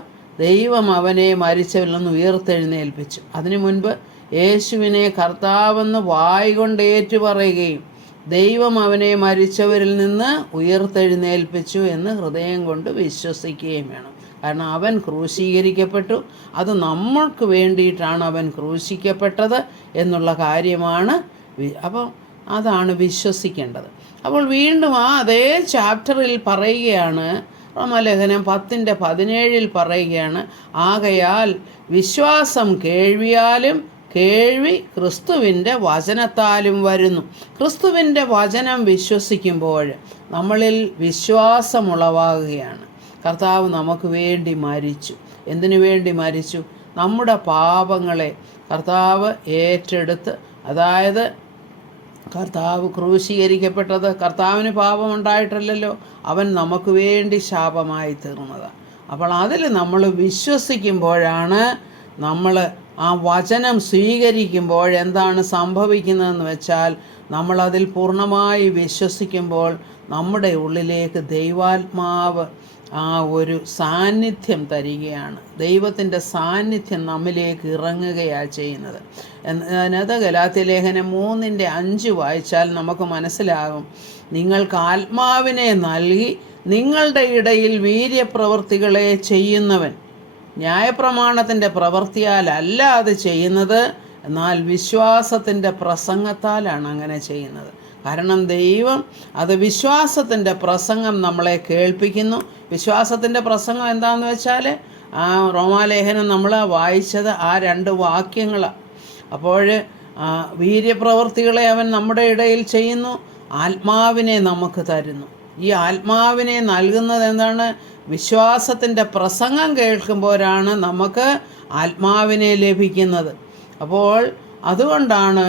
ദൈവം അവനെ മരിച്ചവരിൽ നിന്ന് ഉയർത്തെഴുന്നേൽപ്പിച്ചു. അതിനു മുൻപ് യേശുവിനെ കർത്താവെന്ന് വായ് കൊണ്ട് ഏറ്റുപറയുകയും ദൈവം അവനെ മരിച്ചവരിൽ നിന്ന് ഉയർത്തെഴുന്നേൽപ്പിച്ചു എന്ന് ഹൃദയം കൊണ്ട് വിശ്വസിക്കുകയും വേണം. കാരണം അവൻ ക്രൂശീകരിക്കപ്പെട്ടു, അത് നമ്മൾക്ക് വേണ്ടിയിട്ടാണ് അവൻ ക്രൂശിക്കപ്പെട്ടത് എന്നുള്ള കാര്യമാണ്. അപ്പം അതാണ് വിശ്വസിക്കേണ്ടത്. അപ്പോൾ വീണ്ടും അതേ ചാപ്റ്ററിൽ പറയുകയാണ്, റോമാലേഖനം 10:17 പറയുകയാണ്, ആകയാൽ വിശ്വാസം കേൾവിയാലും കേൾവി ക്രിസ്തുവിൻ്റെ വചനത്താലും വരുന്നു. ക്രിസ്തുവിൻ്റെ വചനം വിശ്വസിക്കുമ്പോൾ നമ്മളിൽ വിശ്വാസമുളവാകുകയാണ്. കർത്താവ് നമുക്ക് വേണ്ടി മരിച്ചു. എന്തിനു വേണ്ടി മരിച്ചു? നമ്മുടെ പാപങ്ങളെ കർത്താവ് ഏറ്റെടുത്ത്, അതായത് കർത്താവ് ക്രൂശീകരിക്കപ്പെട്ടത് കർത്താവിന് പാപമുണ്ടായിട്ടല്ലല്ലോ, അവൻ നമുക്ക് വേണ്ടി ശാപമായി തീർന്നതാണ്. അപ്പോൾ അതിൽ നമ്മൾ വിശ്വസിക്കുമ്പോഴാണ്, നമ്മൾ ആ വചനം സ്വീകരിക്കുമ്പോൾ എന്താണ് സംഭവിക്കുന്നതെന്ന് വെച്ചാൽ, നമ്മളതിൽ പൂർണ്ണമായി വിശ്വസിക്കുമ്പോൾ നമ്മുടെ ഉള്ളിലേക്ക് ദൈവാത്മാവ് ആ ഒരു സാന്നിധ്യം തരികയാണ്. ദൈവത്തിൻ്റെ സാന്നിധ്യം നമ്മിലേക്ക് ഇറങ്ങുകയാണ് ചെയ്യുന്നത്. അതിനകത്ത് ഗലാത്യലേഖനം 3:5 വായിച്ചാൽ നമുക്ക് മനസ്സിലാകും, നിങ്ങൾക്ക് ആത്മാവിനെ നൽകി നിങ്ങളുടെ ഇടയിൽ വീര്യപ്രവൃത്തികളെ ചെയ്യുന്നവൻ ന്യായപ്രമാണത്തിൻ്റെ പ്രവൃത്തിയാലല്ല അത് ചെയ്യുന്നത്, എന്നാൽ വിശ്വാസത്തിൻ്റെ പ്രസംഗത്താലാണ് അങ്ങനെ ചെയ്യുന്നത്. കാരണം ദൈവം അത് വിശ്വാസത്തിൻ്റെ പ്രസംഗം നമ്മളെ കേൾപ്പിക്കുന്നു. വിശ്വാസത്തിൻ്റെ പ്രസംഗം എന്താണെന്ന് വെച്ചാൽ ആ റോമാലേഖനം നമ്മൾ വായിച്ചത് ആ 2 വാക്യങ്ങളാണ്. അപ്പോൾ വീര്യപ്രവൃത്തികളെ അവൻ നമ്മുടെ ഇടയിൽ ചെയ്യുന്നു, ആത്മാവിനെ നമുക്ക് തരുന്നു. ഈ ആത്മാവിനെ നൽകുന്നത് എന്താണ്? വിശ്വാസത്തിൻ്റെ പ്രസംഗം കേൾക്കുമ്പോഴാണ് നമുക്ക് ആത്മാവിനെ ലഭിക്കുന്നത്. അപ്പോൾ അതുകൊണ്ടാണ്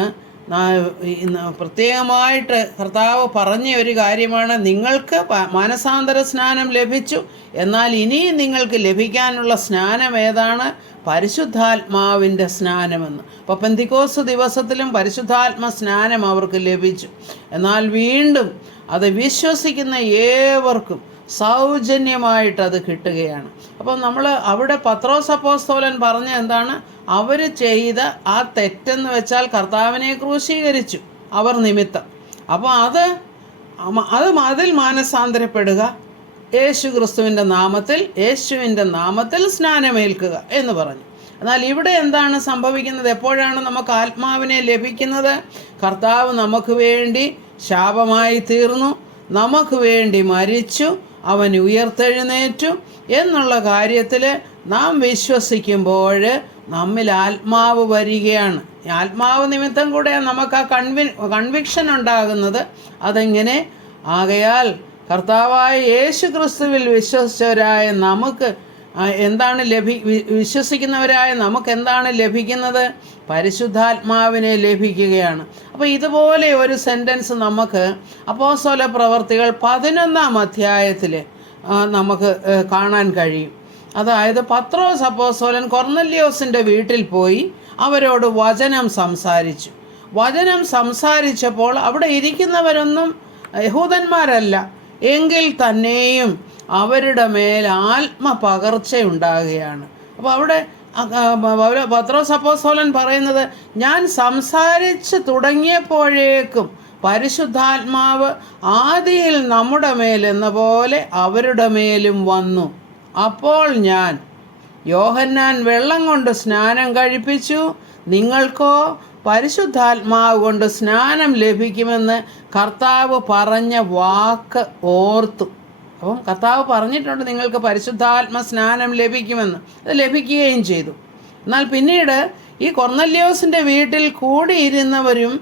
പ്രത്യേകമായിട്ട് കർത്താവ് പറഞ്ഞ ഒരു കാര്യമാണ്, നിങ്ങൾക്ക് മാനസാന്തര സ്നാനം ലഭിച്ചു, എന്നാൽ ഇനിയും നിങ്ങൾക്ക് ലഭിക്കാനുള്ള സ്നാനം ഏതാണ്? പരിശുദ്ധാത്മാവിൻ്റെ സ്നാനമെന്ന്. അപ്പോൾ പെന്തിക്കോസ്ത് ദിവസത്തിലും പരിശുദ്ധാത്മ സ്നാനം അവർക്ക് ലഭിച്ചു. എന്നാൽ വീണ്ടും അത് വിശ്വസിക്കുന്ന ഏവർക്കും സൗജന്യമായിട്ടത് കിട്ടുകയാണ്. അപ്പം നമ്മൾ അവിടെ പത്രോസ് അപ്പോസ്തലൻ പറഞ്ഞ എന്താണ്? അവർ ചെയ്ത ആ തെറ്റെന്ന് വെച്ചാൽ കർത്താവിനെ ക്രൂശീകരിച്ചു അവർ നിമിത്തം. അപ്പോൾ അതിൽ മാനസാന്തരപ്പെടുക, യേശുവിൻ്റെ നാമത്തിൽ സ്നാനമേൽക്കുക എന്ന് പറഞ്ഞു. എന്നാൽ ഇവിടെ എന്താണ് സംഭവിക്കുന്നത്? എപ്പോഴാണ് നമുക്ക് ആത്മാവിനെ ലഭിക്കുന്നത്? കർത്താവ് നമുക്ക് വേണ്ടി ശാപമായി തീർന്നു, നമുക്ക് വേണ്ടി മരിച്ചു, അവൻ ഉയർത്തെഴുന്നേറ്റു എന്നുള്ള കാര്യത്തിൽ നാം വിശ്വസിക്കുമ്പോൾ നമ്മിൽ ആത്മാവ് വരികയാണ്. ആത്മാവ് നിമിത്തം കൂടെ നമുക്ക് ആ കൺവിക്ഷൻ ഉണ്ടാകുന്നത്. അതെങ്ങനെ? ആകയാൽ കർത്താവായ യേശു ക്രിസ്തുവിൽ വിശ്വസിച്ചവരായ നമുക്ക് എന്താണ് വിശ്വസിക്കുന്നവരായ നമുക്ക് എന്താണ് ലഭിക്കുന്നത്? പരിശുദ്ധാത്മാവിനെ ലഭിക്കുകയാണ്. അപ്പോൾ ഇതുപോലെ ഒരു സെൻറ്റൻസ് നമുക്ക് അപ്പോസ്തല പ്രവർത്തികൾ 11-ാം അധ്യായത്തിൽ നമുക്ക് കാണാൻ കഴിയും. അതായത് പത്രോസ് അപ്പോസ്തലൻ കൊർന്നല്യോസിൻ്റെ വീട്ടിൽ പോയി അവരോട് വചനം സംസാരിച്ചപ്പോൾ അവിടെ ഇരിക്കുന്നവരൊന്നും യഹൂദന്മാരല്ല, എങ്കിൽ തന്നെയും അവരുടെ മേൽ ആത്മപകർച്ചയുണ്ടാകുകയാണ്. അപ്പോൾ അവിടെ പത്രോസ് അപ്പോസ്തലൻ പറയുന്നത്, ഞാൻ സംസാരിച്ച് തുടങ്ങിയപ്പോഴേക്കും പരിശുദ്ധാത്മാവ് ആദിയിൽ നമ്മുടെ മേൽ എന്ന പോലെ അവരുടെ മേലും വന്നു. അപ്പോൾ ഞാൻ യോഹന്നാൻ വെള്ളം കൊണ്ട് സ്നാനം കഴിപ്പിച്ചു, നിങ്ങൾക്കോ പരിശുദ്ധാത്മാവ് കൊണ്ട് സ്നാനം ലഭിക്കുമെന്ന് കർത്താവ് പറഞ്ഞ വാക്ക് ഓർത്തു. അപ്പം കർത്താവ് പറഞ്ഞിട്ടുണ്ട് നിങ്ങൾക്ക് പരിശുദ്ധാത്മ സ്നാനം ലഭിക്കുമെന്ന്. അത് ലഭിക്കുകയും ചെയ്തു. എന്നാൽ പിന്നീട് ഈ കൊർന്നല്യോസിൻ്റെ വീട്ടിൽ കൂടിയിരുന്നവരും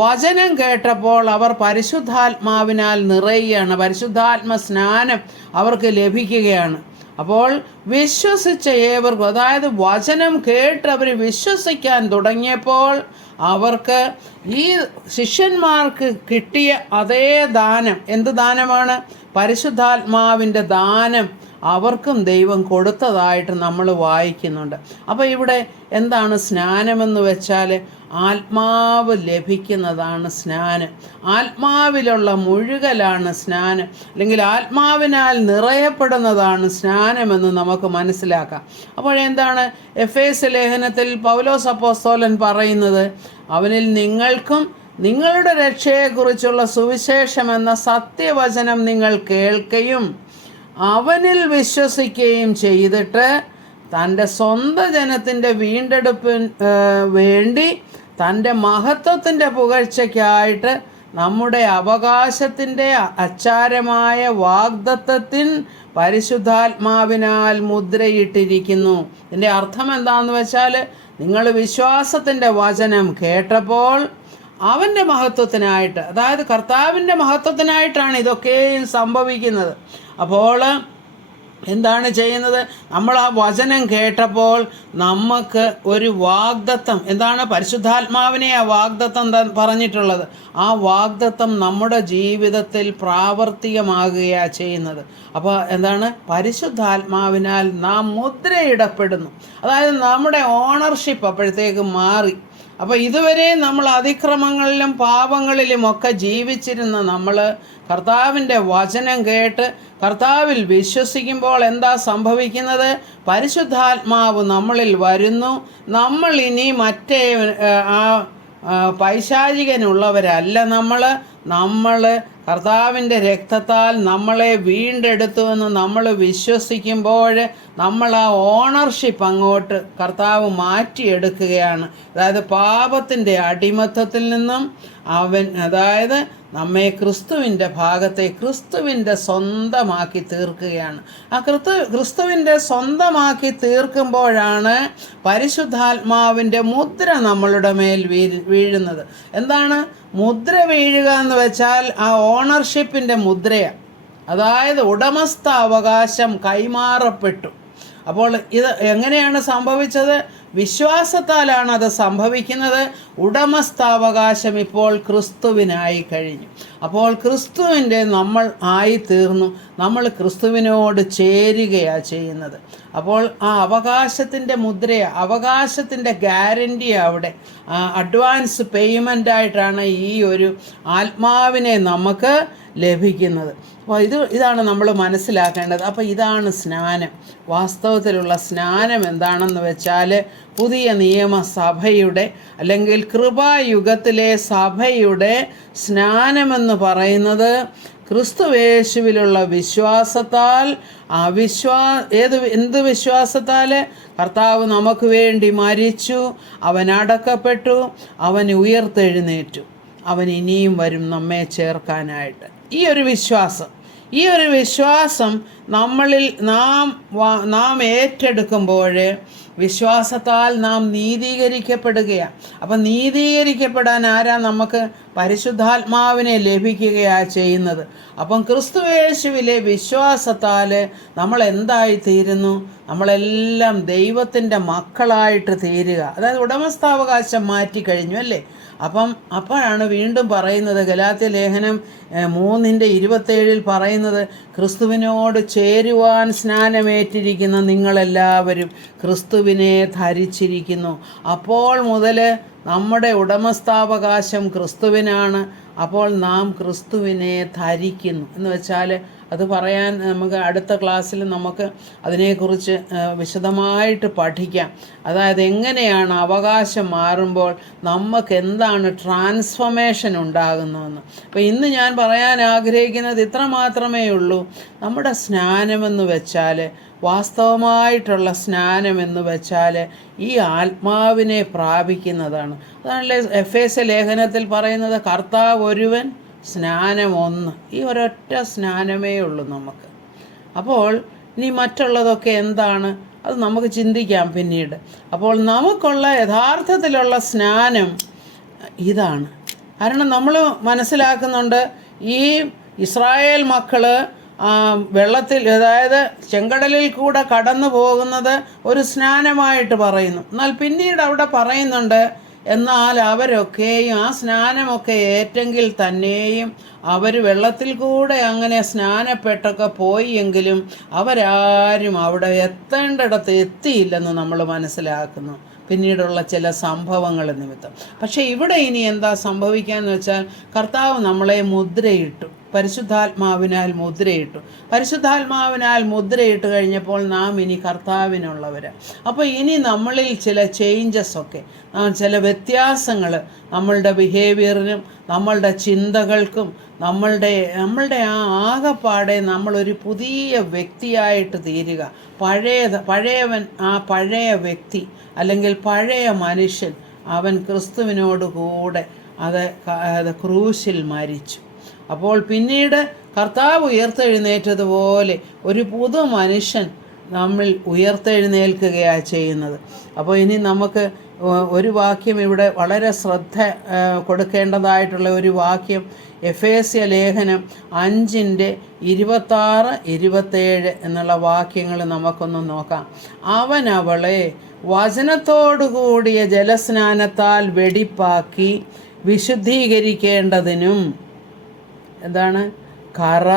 വചനം കേട്ടപ്പോൾ അവർ പരിശുദ്ധാത്മാവിനാൽ നിറയുകയാണ്. പരിശുദ്ധാത്മ സ്നാനം അവർക്ക് ലഭിക്കുകയാണ്. അപ്പോൾ വിശ്വസിച്ച ഏവർക്കും, അതായത് വചനം കേട്ട് അവർ വിശ്വസിക്കാൻ തുടങ്ങിയപ്പോൾ അവർക്ക് ഈ ശിഷ്യന്മാർക്ക് കിട്ടിയ അതേ ദാനം, എന്ത് ദാനമാണ്? പരിശുദ്ധാത്മാവിൻ്റെ ദാനം അവർക്കും ദൈവം കൊടുത്തതായിട്ട് നമ്മൾ വായിക്കുന്നുണ്ട്. അപ്പോൾ ഇവിടെ എന്താണ് സ്നാനമെന്ന് വെച്ചാൽ? ആത്മാവ് ലഭിക്കുന്നതാണ് സ്നാനം. ആത്മാവിലുള്ള മുഴുകലാണ് സ്നാനം, അല്ലെങ്കിൽ ആത്മാവിനാൽ നിറയപ്പെടുന്നതാണ് സ്നാനമെന്ന് നമുക്ക് മനസ്സിലാക്കാം. അപ്പോഴെന്താണ് എഫേസ്യ ലേഖനത്തിൽ പൗലോസ് അപ്പോസ്തലൻ പറയുന്നത്? അവനിൽ നിങ്ങൾക്കും നിങ്ങളുടെ രക്ഷയെക്കുറിച്ചുള്ള സുവിശേഷം എന്ന സത്യവചനം നിങ്ങൾ കേൾക്കുകയും അവനിൽ വിശ്വസിക്കുകയും ചെയ്തിട്ട് തൻ്റെ സ്വന്തം ജനത്തിൻ്റെ വീണ്ടെടുപ്പിന് വേണ്ടി തൻ്റെ മഹത്വത്തിൻ്റെ പുകഴ്ചയ്ക്കായിട്ട് നമ്മുടെ അവകാശത്തിൻ്റെ അച്ചാരമായ വാഗ്ദത്തത്തിൻ പരിശുദ്ധാത്മാവിനാൽ മുദ്രയിട്ടിരിക്കുന്നു. ഇതിൻ്റെ അർത്ഥം എന്താണെന്ന് വെച്ചാൽ, നിങ്ങൾ വിശ്വാസത്തിൻ്റെ വചനം കേട്ടപ്പോൾ അവൻ്റെ മഹത്വത്തിനായിട്ട്, അതായത് കർത്താവിൻ്റെ മഹത്വത്തിനായിട്ടാണ് ഇതൊക്കെയും സംഭവിക്കുന്നത്. അപ്പോൾ എന്താണ് ചെയ്യുന്നത്? നമ്മൾ ആ വചനം കേട്ടപ്പോൾ നമുക്ക് ഒരു വാഗ്ദത്തം, എന്താണ്? പരിശുദ്ധാത്മാവിനെ ആ വാഗ്ദത്തം പറഞ്ഞിട്ടുള്ളത്. ആ വാഗ്ദത്തം നമ്മുടെ ജീവിതത്തിൽ പ്രാവർത്തികമാകുകയാണ് ചെയ്യുന്നത്. അപ്പോൾ എന്താണ്? പരിശുദ്ധാത്മാവിനാൽ നാം മുദ്രയിടപ്പെടുന്നു. അതായത് നമ്മുടെ ഓണർഷിപ്പ് അപ്പോഴത്തേക്ക് മാറി. അപ്പോൾ ഇതുവരെ നമ്മൾ അതിക്രമങ്ങളിലും പാപങ്ങളിലും ഒക്കെ ജീവിച്ചിരുന്ന നമ്മൾ കർത്താവിൻ്റെ വചനം കേട്ട് കർത്താവിൽ വിശ്വസിക്കുമ്പോൾ എന്താ സംഭവിക്കുന്നത്? പരിശുദ്ധാത്മാവ് നമ്മളിൽ വരുന്നു. നമ്മൾ ഇനി മറ്റേ പൈശാചികനുള്ളവരല്ല. നമ്മൾ കർത്താവിൻ്റെ രക്തത്താൽ നമ്മളെ വീണ്ടെടുത്തുവെന്ന് നമ്മൾ വിശ്വസിക്കുമ്പോൾ നമ്മൾ ആ ഓണർഷിപ്പ് അങ്ങോട്ട് കർത്താവ് മാറ്റിയെടുക്കുകയാണ്. അതായത് പാപത്തിൻ്റെ അടിമത്തത്തിൽ നിന്നും അതായത് നമ്മെ ക്രിസ്തുവിൻ്റെ ഭാഗത്തെ ക്രിസ്തുവിൻ്റെ സ്വന്തമാക്കി തീർക്കുകയാണ്. ആ ക്രിസ്തുവിൻ്റെ സ്വന്തമാക്കി തീർക്കുമ്പോഴാണ് പരിശുദ്ധാത്മാവിൻ്റെ മുദ്ര നമ്മളുടെ മേൽ വീഴുന്നത്. എന്താണ് മുദ്ര വീഴുക എന്ന് വെച്ചാൽ? ആ ഓണർഷിപ്പിൻ്റെ മുദ്രയാണ്. അതായത് ഉടമസ്ഥ അവകാശം കൈമാറപ്പെട്ടു. അപ്പോൾ ഇത് എങ്ങനെയാണ് സംഭവിച്ചത്? വിശ്വാസത്താലാണ് അത് സംഭവിക്കുന്നത്. ഉടമസ്ഥാവകാശം ഇപ്പോൾ ക്രിസ്തുവിനായി കഴിഞ്ഞു. അപ്പോൾ ക്രിസ്തുവിൻ്റെ നമ്മൾ ആയിത്തീർന്നു. നമ്മൾ ക്രിസ്തുവിനോട് ചേരുകയാണ് ചെയ്യുന്നത്. അപ്പോൾ ആ അവകാശത്തിൻ്റെ അവകാശത്തിൻ്റെ ഗ്യാരണ്ടി അവിടെ അഡ്വാൻസ് പേയ്മെൻ്റായിട്ടാണ് ഈ ഒരു ആത്മാവിനെ നമുക്ക് ലഭിക്കുന്നത്. അപ്പോൾ ഇതാണ് നമ്മൾ മനസ്സിലാക്കേണ്ടത്. അപ്പോൾ ഇതാണ് സ്നാനം. വാസ്തവത്തിലുള്ള സ്നാനം എന്താണെന്ന് വെച്ചാൽ പുതിയ നിയമസഭയുടെ അല്ലെങ്കിൽ കൃപായുഗത്തിലെ സഭയുടെ സ്നാനമെന്ന് പറയുന്നത് ക്രിസ്തുവേശുവിലുള്ള വിശ്വാസത്താൽ എന്ത് വിശ്വാസത്താൽ? കർത്താവ് നമുക്ക് വേണ്ടി മരിച്ചു, അവൻ അടക്കപ്പെട്ടു, അവൻ ഉയർത്തെഴുന്നേറ്റു, അവൻ ഇനിയും വരും നമ്മെ ചേർക്കാനായിട്ട്. ഈ ഒരു വിശ്വാസം നമ്മളിൽ നാം ഏറ്റെടുക്കുമ്പോൾ വിശ്വാസത്താൽ നാം നീതീകരിക്കപ്പെടുകയാണ്. അപ്പം നീതീകരിക്കപ്പെടാൻ ആരാ? നമുക്ക് പരിശുദ്ധാത്മാവിനെ ലഭിക്കുകയാണ് ചെയ്യുന്നത്. അപ്പം ക്രിസ്തുയേശുവിലെ വിശ്വാസത്താൽ നമ്മൾ എന്തായിത്തീരുന്നു? നമ്മളെല്ലാം ദൈവത്തിൻ്റെ മക്കളായിട്ട് തീരുക. അതായത് ഉടമസ്ഥാവകാശം മാറ്റിക്കഴിഞ്ഞു അല്ലേ? അപ്പോഴാണ് വീണ്ടും പറയുന്നത്, ഗലാത്യ ലേഖനം 3:27 പറയുന്നത്, ക്രിസ്തുവിനോട് ചേരുവാൻ സ്നാനമേറ്റിരിക്കുന്ന നിങ്ങളെല്ലാവരും ക്രിസ്തുവിനെ ധരിച്ചിരിക്കുന്നു. അപ്പോൾ മുതൽ നമ്മുടെ ഉടമസ്ഥാവകാശം ക്രിസ്തുവിനാണ്. അപ്പോൾ നാം ക്രിസ്തുവിനെ ധരിക്കുന്നു എന്ന് വെച്ചാൽ അത് പറയാൻ നമുക്ക് അടുത്ത ക്ലാസ്സിൽ നമുക്ക് അതിനെക്കുറിച്ച് വിശദമായിട്ട് പഠിക്കാം. അതായത് എങ്ങനെയാണ് അവകാശം മാറുമ്പോൾ നമുക്ക് എന്താണ് ട്രാൻസ്ഫോർമേഷൻ ഉണ്ടാകുന്നതെന്ന്. അപ്പോൾ ഇന്ന് ഞാൻ പറയാൻ ആഗ്രഹിക്കുന്നത് ഇത്ര മാത്രമേ ഉള്ളൂ. നമ്മുടെ സ്നാനമെന്ന് വെച്ചാൽ, വാസ്തവമായിട്ടുള്ള സ്നാനമെന്ന് വെച്ചാൽ ഈ ആത്മാവിനെ പ്രാപിക്കുന്നതാണ്. അതാണല്ലേ എഫേസ്യ ലേഖനത്തിൽ പറയുന്നത്, കർത്താവ് ഒരുവൻ, സ്നാനം ഒന്ന്. ഈ ഒരൊറ്റ സ്നാനമേ ഉള്ളൂ നമുക്ക്. അപ്പോൾ ഇനി മറ്റുള്ളതൊക്കെ എന്താണ്? അത് നമുക്ക് ചിന്തിക്കാം പിന്നീട്. അപ്പോൾ നമുക്കുള്ള യഥാർത്ഥത്തിലുള്ള സ്നാനം ഇതാണ്. കാരണം നമ്മൾ മനസ്സിലാക്കുന്നുണ്ട്, ഈ ഇസ്രായേൽ മക്കൾ വെള്ളത്തിൽ, അതായത് ചെങ്കടലിൽ കൂടെ കടന്നു പോകുന്നത് ഒരു സ്നാനമായിട്ട് പറയുന്നു. എന്നാൽ പിന്നീട് അവിടെ പറയുന്നുണ്ട്, എന്നാൽ അവരൊക്കെയും ആ സ്നാനമൊക്കെ ഏറ്റെങ്കിൽ തന്നെയും അവർ വെള്ളത്തിൽ കൂടെ അങ്ങനെ സ്നാനപ്പെട്ടൊക്കെ പോയി എങ്കിലും അവരാരും അവിടെ എത്തേണ്ടിടത്ത് എത്തിയില്ലെന്ന് നമ്മൾ മനസ്സിലാക്കുന്നു പിന്നീടുള്ള ചില സംഭവങ്ങൾ നിമിത്തം. പക്ഷേ ഇവിടെ ഇനി എന്താ സംഭവിക്കാന്ന് വെച്ചാൽ, കർത്താവ് നമ്മളെ മുദ്രയിട്ടു, പരിശുദ്ധാത്മാവിനാൽ മുദ്രയിട്ടു. പരിശുദ്ധാത്മാവിനാൽ മുദ്രയിട്ട് കഴിഞ്ഞപ്പോൾ നാം ഇനി കർത്താവിനുള്ളവരാണ്. അപ്പോൾ ഇനി നമ്മളിൽ ചില ചേഞ്ചസൊക്കെ, ചില വ്യത്യാസങ്ങൾ നമ്മളുടെ ബിഹേവിയറിനും നമ്മളുടെ ചിന്തകൾക്കും നമ്മളുടെ ആ ആകപ്പാടെ നമ്മളൊരു പുതിയ വ്യക്തിയായിട്ട് തീരുക. പഴയ വ്യക്തി അല്ലെങ്കിൽ പഴയ മനുഷ്യൻ അവൻ ക്രിസ്തുവിനോട് കൂടെ അത് ക്രൂശിൽ മരിച്ചു. അപ്പോൾ പിന്നീട് കർത്താവ് ഉയർത്തെഴുന്നേറ്റതുപോലെ ഒരു പുതു മനുഷ്യൻ നമ്മൾ ഉയർത്തെഴുന്നേൽക്കുകയാണ് ചെയ്യുന്നത്. അപ്പോൾ ഇനി നമുക്ക് ഒരു വാക്യം ഇവിടെ വളരെ ശ്രദ്ധ കൊടുക്കേണ്ടതായിട്ടുള്ള ഒരു വാക്യം, എഫേസ്യ ലേഖനം 5:26-27 എന്നുള്ള വാക്യങ്ങൾ നമുക്കൊന്ന് നോക്കാം. അവൻ അവളെ വചനത്തോടുകൂടിയ ജലസ്നാനത്താൽ വെടിപ്പാക്കി വിശുദ്ധീകരിക്കേണ്ടതിനും, എന്താണ്, കറ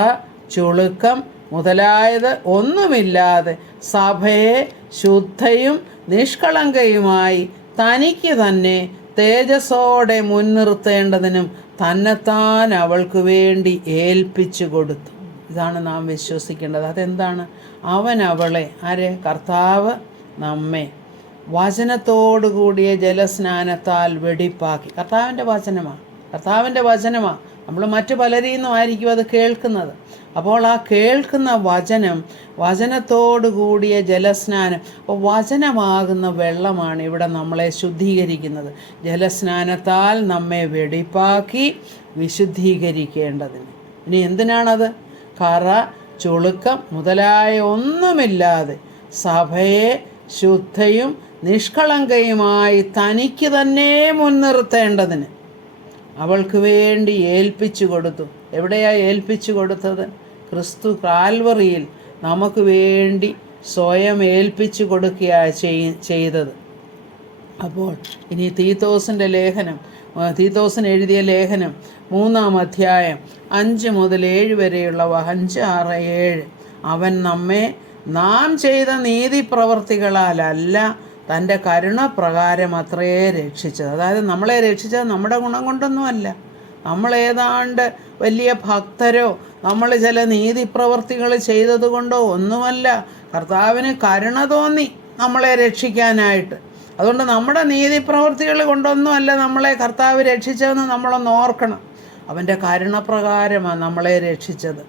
ചുളുക്കം മുതലായത് ഒന്നുമില്ലാതെ സഭയെ ശുദ്ധയും നിഷ്കളങ്കയുമായി തനിക്ക് തന്നെ തേജസ്സോടെ മുൻനിർത്തേണ്ടതിനും തന്നെത്താൻ അവൾക്ക് വേണ്ടി ഏൽപ്പിച്ചു കൊടുത്തു. ഇതാണ് നാം വിശ്വസിക്കേണ്ടത്. അതെന്താണ്? അവൻ അവളെ, ആരെ? കർത്താവ് നമ്മെ വചനത്തോടുകൂടിയ ജലസ്നാനത്താൽ വെടിപ്പാക്കി. കർത്താവിൻ്റെ വചനമാണ്. നമ്മൾ മറ്റു പലരിൽ നിന്നും ആയിരിക്കും അത് കേൾക്കുന്നത്. അപ്പോൾ ആ കേൾക്കുന്ന വചനത്തോടുകൂടിയ ജലസ്നാനം, അപ്പോൾ വചനമാകുന്ന വെള്ളമാണ് ഇവിടെ നമ്മളെ ശുദ്ധീകരിക്കുന്നത്. ജലസ്നാനത്താൽ നമ്മെ വെടിപ്പാക്കി വിശുദ്ധീകരിക്കേണ്ടതിന്. ഇനി എന്തിനാണത്? കറ ചുളുക്കം മുതലായ ഒന്നുമില്ലാതെ സഭയെ ശുദ്ധയും നിഷ്കളങ്കയുമായി തനിക്ക് തന്നെ മുൻനിർത്തേണ്ടതിന് അവൾക്ക് വേണ്ടി ഏൽപ്പിച്ചു കൊടുത്തു. എവിടെയാണ് ഏൽപ്പിച്ചു കൊടുത്തത്? ക്രിസ്തു കാൽവറിയിൽ നമുക്ക് വേണ്ടി സ്വയം ഏൽപ്പിച്ചു കൊടുക്കുകയാണ് ചെയ്തത്. അപ്പോൾ ഇനി തീത്തോസിന് എഴുതിയ ലേഖനം 3-ാം അധ്യായം 5 മുതൽ 7 വരെയുള്ളവ, 5, 6, 7. അവൻ നമ്മെ നാം ചെയ്ത നീതിപ്രവർത്തികളാലല്ല തൻ്റെ കരുണപ്രകാരം അത്രയേ രക്ഷിച്ചത്. അതായത് നമ്മളെ രക്ഷിച്ചത് നമ്മുടെ ഗുണം കൊണ്ടൊന്നുമല്ല, നമ്മളേതാണ്ട് വലിയ ഭക്തരോ നമ്മൾ ചില നീതിപ്രവർത്തികൾ ചെയ്തത് കൊണ്ടോ ഒന്നുമല്ല. കർത്താവിന് കരുണ തോന്നി നമ്മളെ രക്ഷിക്കാനായിട്ട്. അതുകൊണ്ട് നമ്മുടെ നീതിപ്രവർത്തികൾ കൊണ്ടൊന്നുമല്ല നമ്മളെ കർത്താവ് രക്ഷിച്ചതെന്ന് നമ്മളൊന്ന് ഓർക്കണം. അവൻ്റെ കരുണപ്രകാരമാണ് നമ്മളെ രക്ഷിച്ചത്.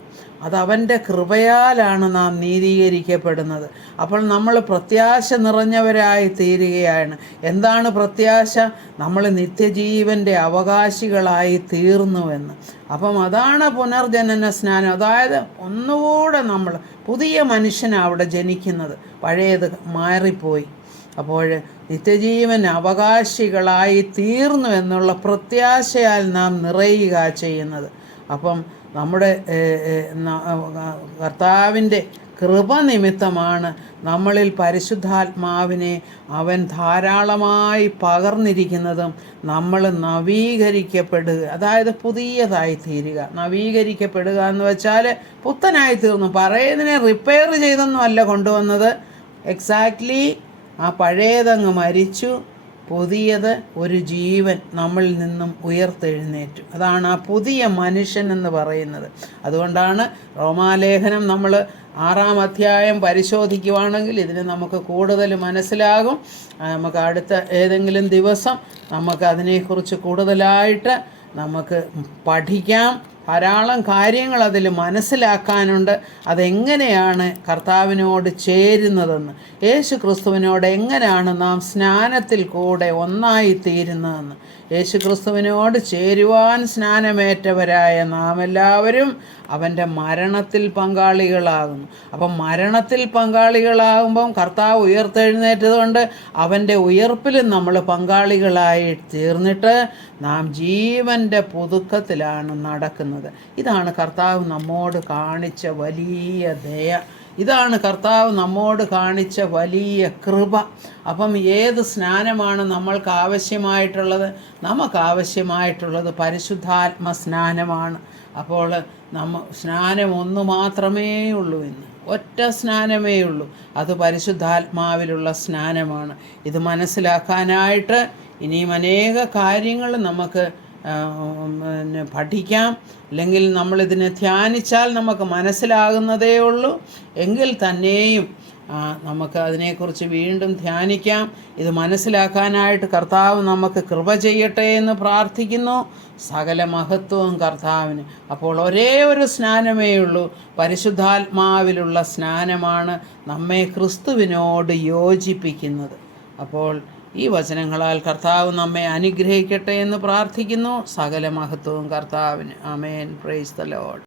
അത് അവൻ്റെ കൃപയാലാണ് നാം നീതീകരിക്കപ്പെടുന്നത്. അപ്പോൾ നമ്മൾ പ്രത്യാശ നിറഞ്ഞവരായി തീരുകയാണ്. എന്താണ് പ്രത്യാശ? നമ്മൾ നിത്യജീവൻ്റെ അവകാശികളായി തീർന്നുവെന്ന്. അപ്പം അതാണ് പുനർജനന സ്നാനം. അതായത് ഒന്നുകൂടെ നമ്മൾ പുതിയ മനുഷ്യനാണ് അവിടെ ജനിക്കുന്നത്, പഴയത് മാറിപ്പോയി. അപ്പോൾ നിത്യജീവൻ അവകാശികളായി തീർന്നു എന്നുള്ള പ്രത്യാശയാൽ നാം നിറയുക ചെയ്യുന്നത്. അപ്പം നമ്മുടെ കർത്താവിൻ്റെ കൃപ നിമിത്തമാണ് നമ്മളിൽ പരിശുദ്ധാത്മാവിനെ അവൻ ധാരാളമായി പകർന്നിരിക്കുന്നതും നമ്മൾ നവീകരിക്കപ്പെടുക, അതായത് പുതിയതായി തീരുക. നവീകരിക്കപ്പെടുക എന്ന് വെച്ചാൽ പുത്തനായി തീർന്നു. പഴയതിനെ റിപ്പയർ ചെയ്തൊന്നും അല്ല കൊണ്ടുവന്നത്. എക്സാക്ട്ലി ആ പഴയതങ്ങ് മരിച്ചു, പുതിയത് ഒരു ജീവൻ നമ്മളിൽ നിന്നും ഉയർത്തെഴുന്നേറ്റു. അതാണ് ആ പുതിയ മനുഷ്യൻ എന്ന് പറയുന്നത്. അതുകൊണ്ടാണ് റോമാലേഖനം നമ്മൾ 6-ാം അധ്യായം പരിശോധിക്കുവാണെങ്കിൽ ഇതിന് നമുക്ക് കൂടുതൽ മനസ്സിലാകും. നമുക്ക് അടുത്ത ഏതെങ്കിലും ദിവസം നമുക്ക് അതിനെക്കുറിച്ച് കൂടുതലായിട്ട് നമുക്ക് പഠിക്കാം. ധാരാളം കാര്യങ്ങൾ അതിൽ മനസ്സിലാക്കാനുണ്ട്. അതെങ്ങനെയാണ് കർത്താവിനോട് ചേരുന്നതെന്ന്, യേശു ക്രിസ്തുവിനോട് എങ്ങനെയാണ് നാം സ്നാനത്തിൽ കൂടെ ഒന്നായി തീരുന്നതെന്ന്. യേശു ക്രിസ്തുവിനോട് ചേരുവാൻ സ്നാനമേറ്റവരായ നാം എല്ലാവരും അവൻ്റെ മരണത്തിൽ പങ്കാളികളാകുന്നു. അപ്പം മരണത്തിൽ പങ്കാളികളാകുമ്പം കർത്താവ് ഉയർത്തെഴുന്നേറ്റതുകൊണ്ട് അവൻ്റെ ഉയർപ്പിലും നമ്മൾ പങ്കാളികളായി തീർന്നിട്ട് നാം ജീവൻ്റെ പുതുക്കത്തിലാണ് നടക്കുന്നത്. ഇതാണ് കർത്താവ് നമ്മോട് കാണിച്ച വലിയ ദയ. ഇതാണ് കർത്താവ് നമ്മോട് കാണിച്ച വലിയ കൃപ. അപ്പം ഏത് സ്നാനമാണ് നമ്മൾക്ക് ആവശ്യമായിട്ടുള്ളത്? നമുക്കാവശ്യമായിട്ടുള്ളത് പരിശുദ്ധാത്മ സ്നാനമാണ്. അപ്പോൾ സ്നാനം ഒന്ന് മാത്രമേ ഉള്ളൂ, ഇന്ന് ഒറ്റ സ്നാനമേ ഉള്ളൂ. അത് പരിശുദ്ധാത്മാവിലുള്ള സ്നാനമാണ്. ഇത് മനസ്സിലാക്കാനായിട്ട് ഇനിയും അനേക കാര്യങ്ങൾ നമുക്ക് പഠിക്കാം. അല്ലെങ്കിൽ നമ്മളിതിനെ ധ്യാനിച്ചാൽ നമുക്ക് മനസ്സിലാകുന്നതേ ഉള്ളൂ. എങ്കിൽ തന്നെയും നമുക്ക് അതിനെക്കുറിച്ച് വീണ്ടും ധ്യാനിക്കാം. ഇത് മനസ്സിലാക്കാനായിട്ട് കർത്താവ് നമുക്ക് കൃപ ചെയ്യട്ടെ എന്ന് പ്രാർത്ഥിക്കുന്നു. സകല മഹത്വവും കർത്താവിന്. അപ്പോൾ ഒരേ ഒരു സ്നാനമേ ഉള്ളൂ, പരിശുദ്ധാത്മാവിലുള്ള സ്നാനമാണ് നമ്മെ ക്രിസ്തുവിനോട് യോജിപ്പിക്കുന്നത്. അപ്പോൾ ഈ വചനങ്ങളാൽ കർത്താവ് നമ്മെ അനുഗ്രഹിക്കട്ടെ എന്ന് പ്രാർത്ഥിക്കുന്നു. സകല മഹത്വവും കർത്താവിന്. ആമേൻ. Praise the Lord.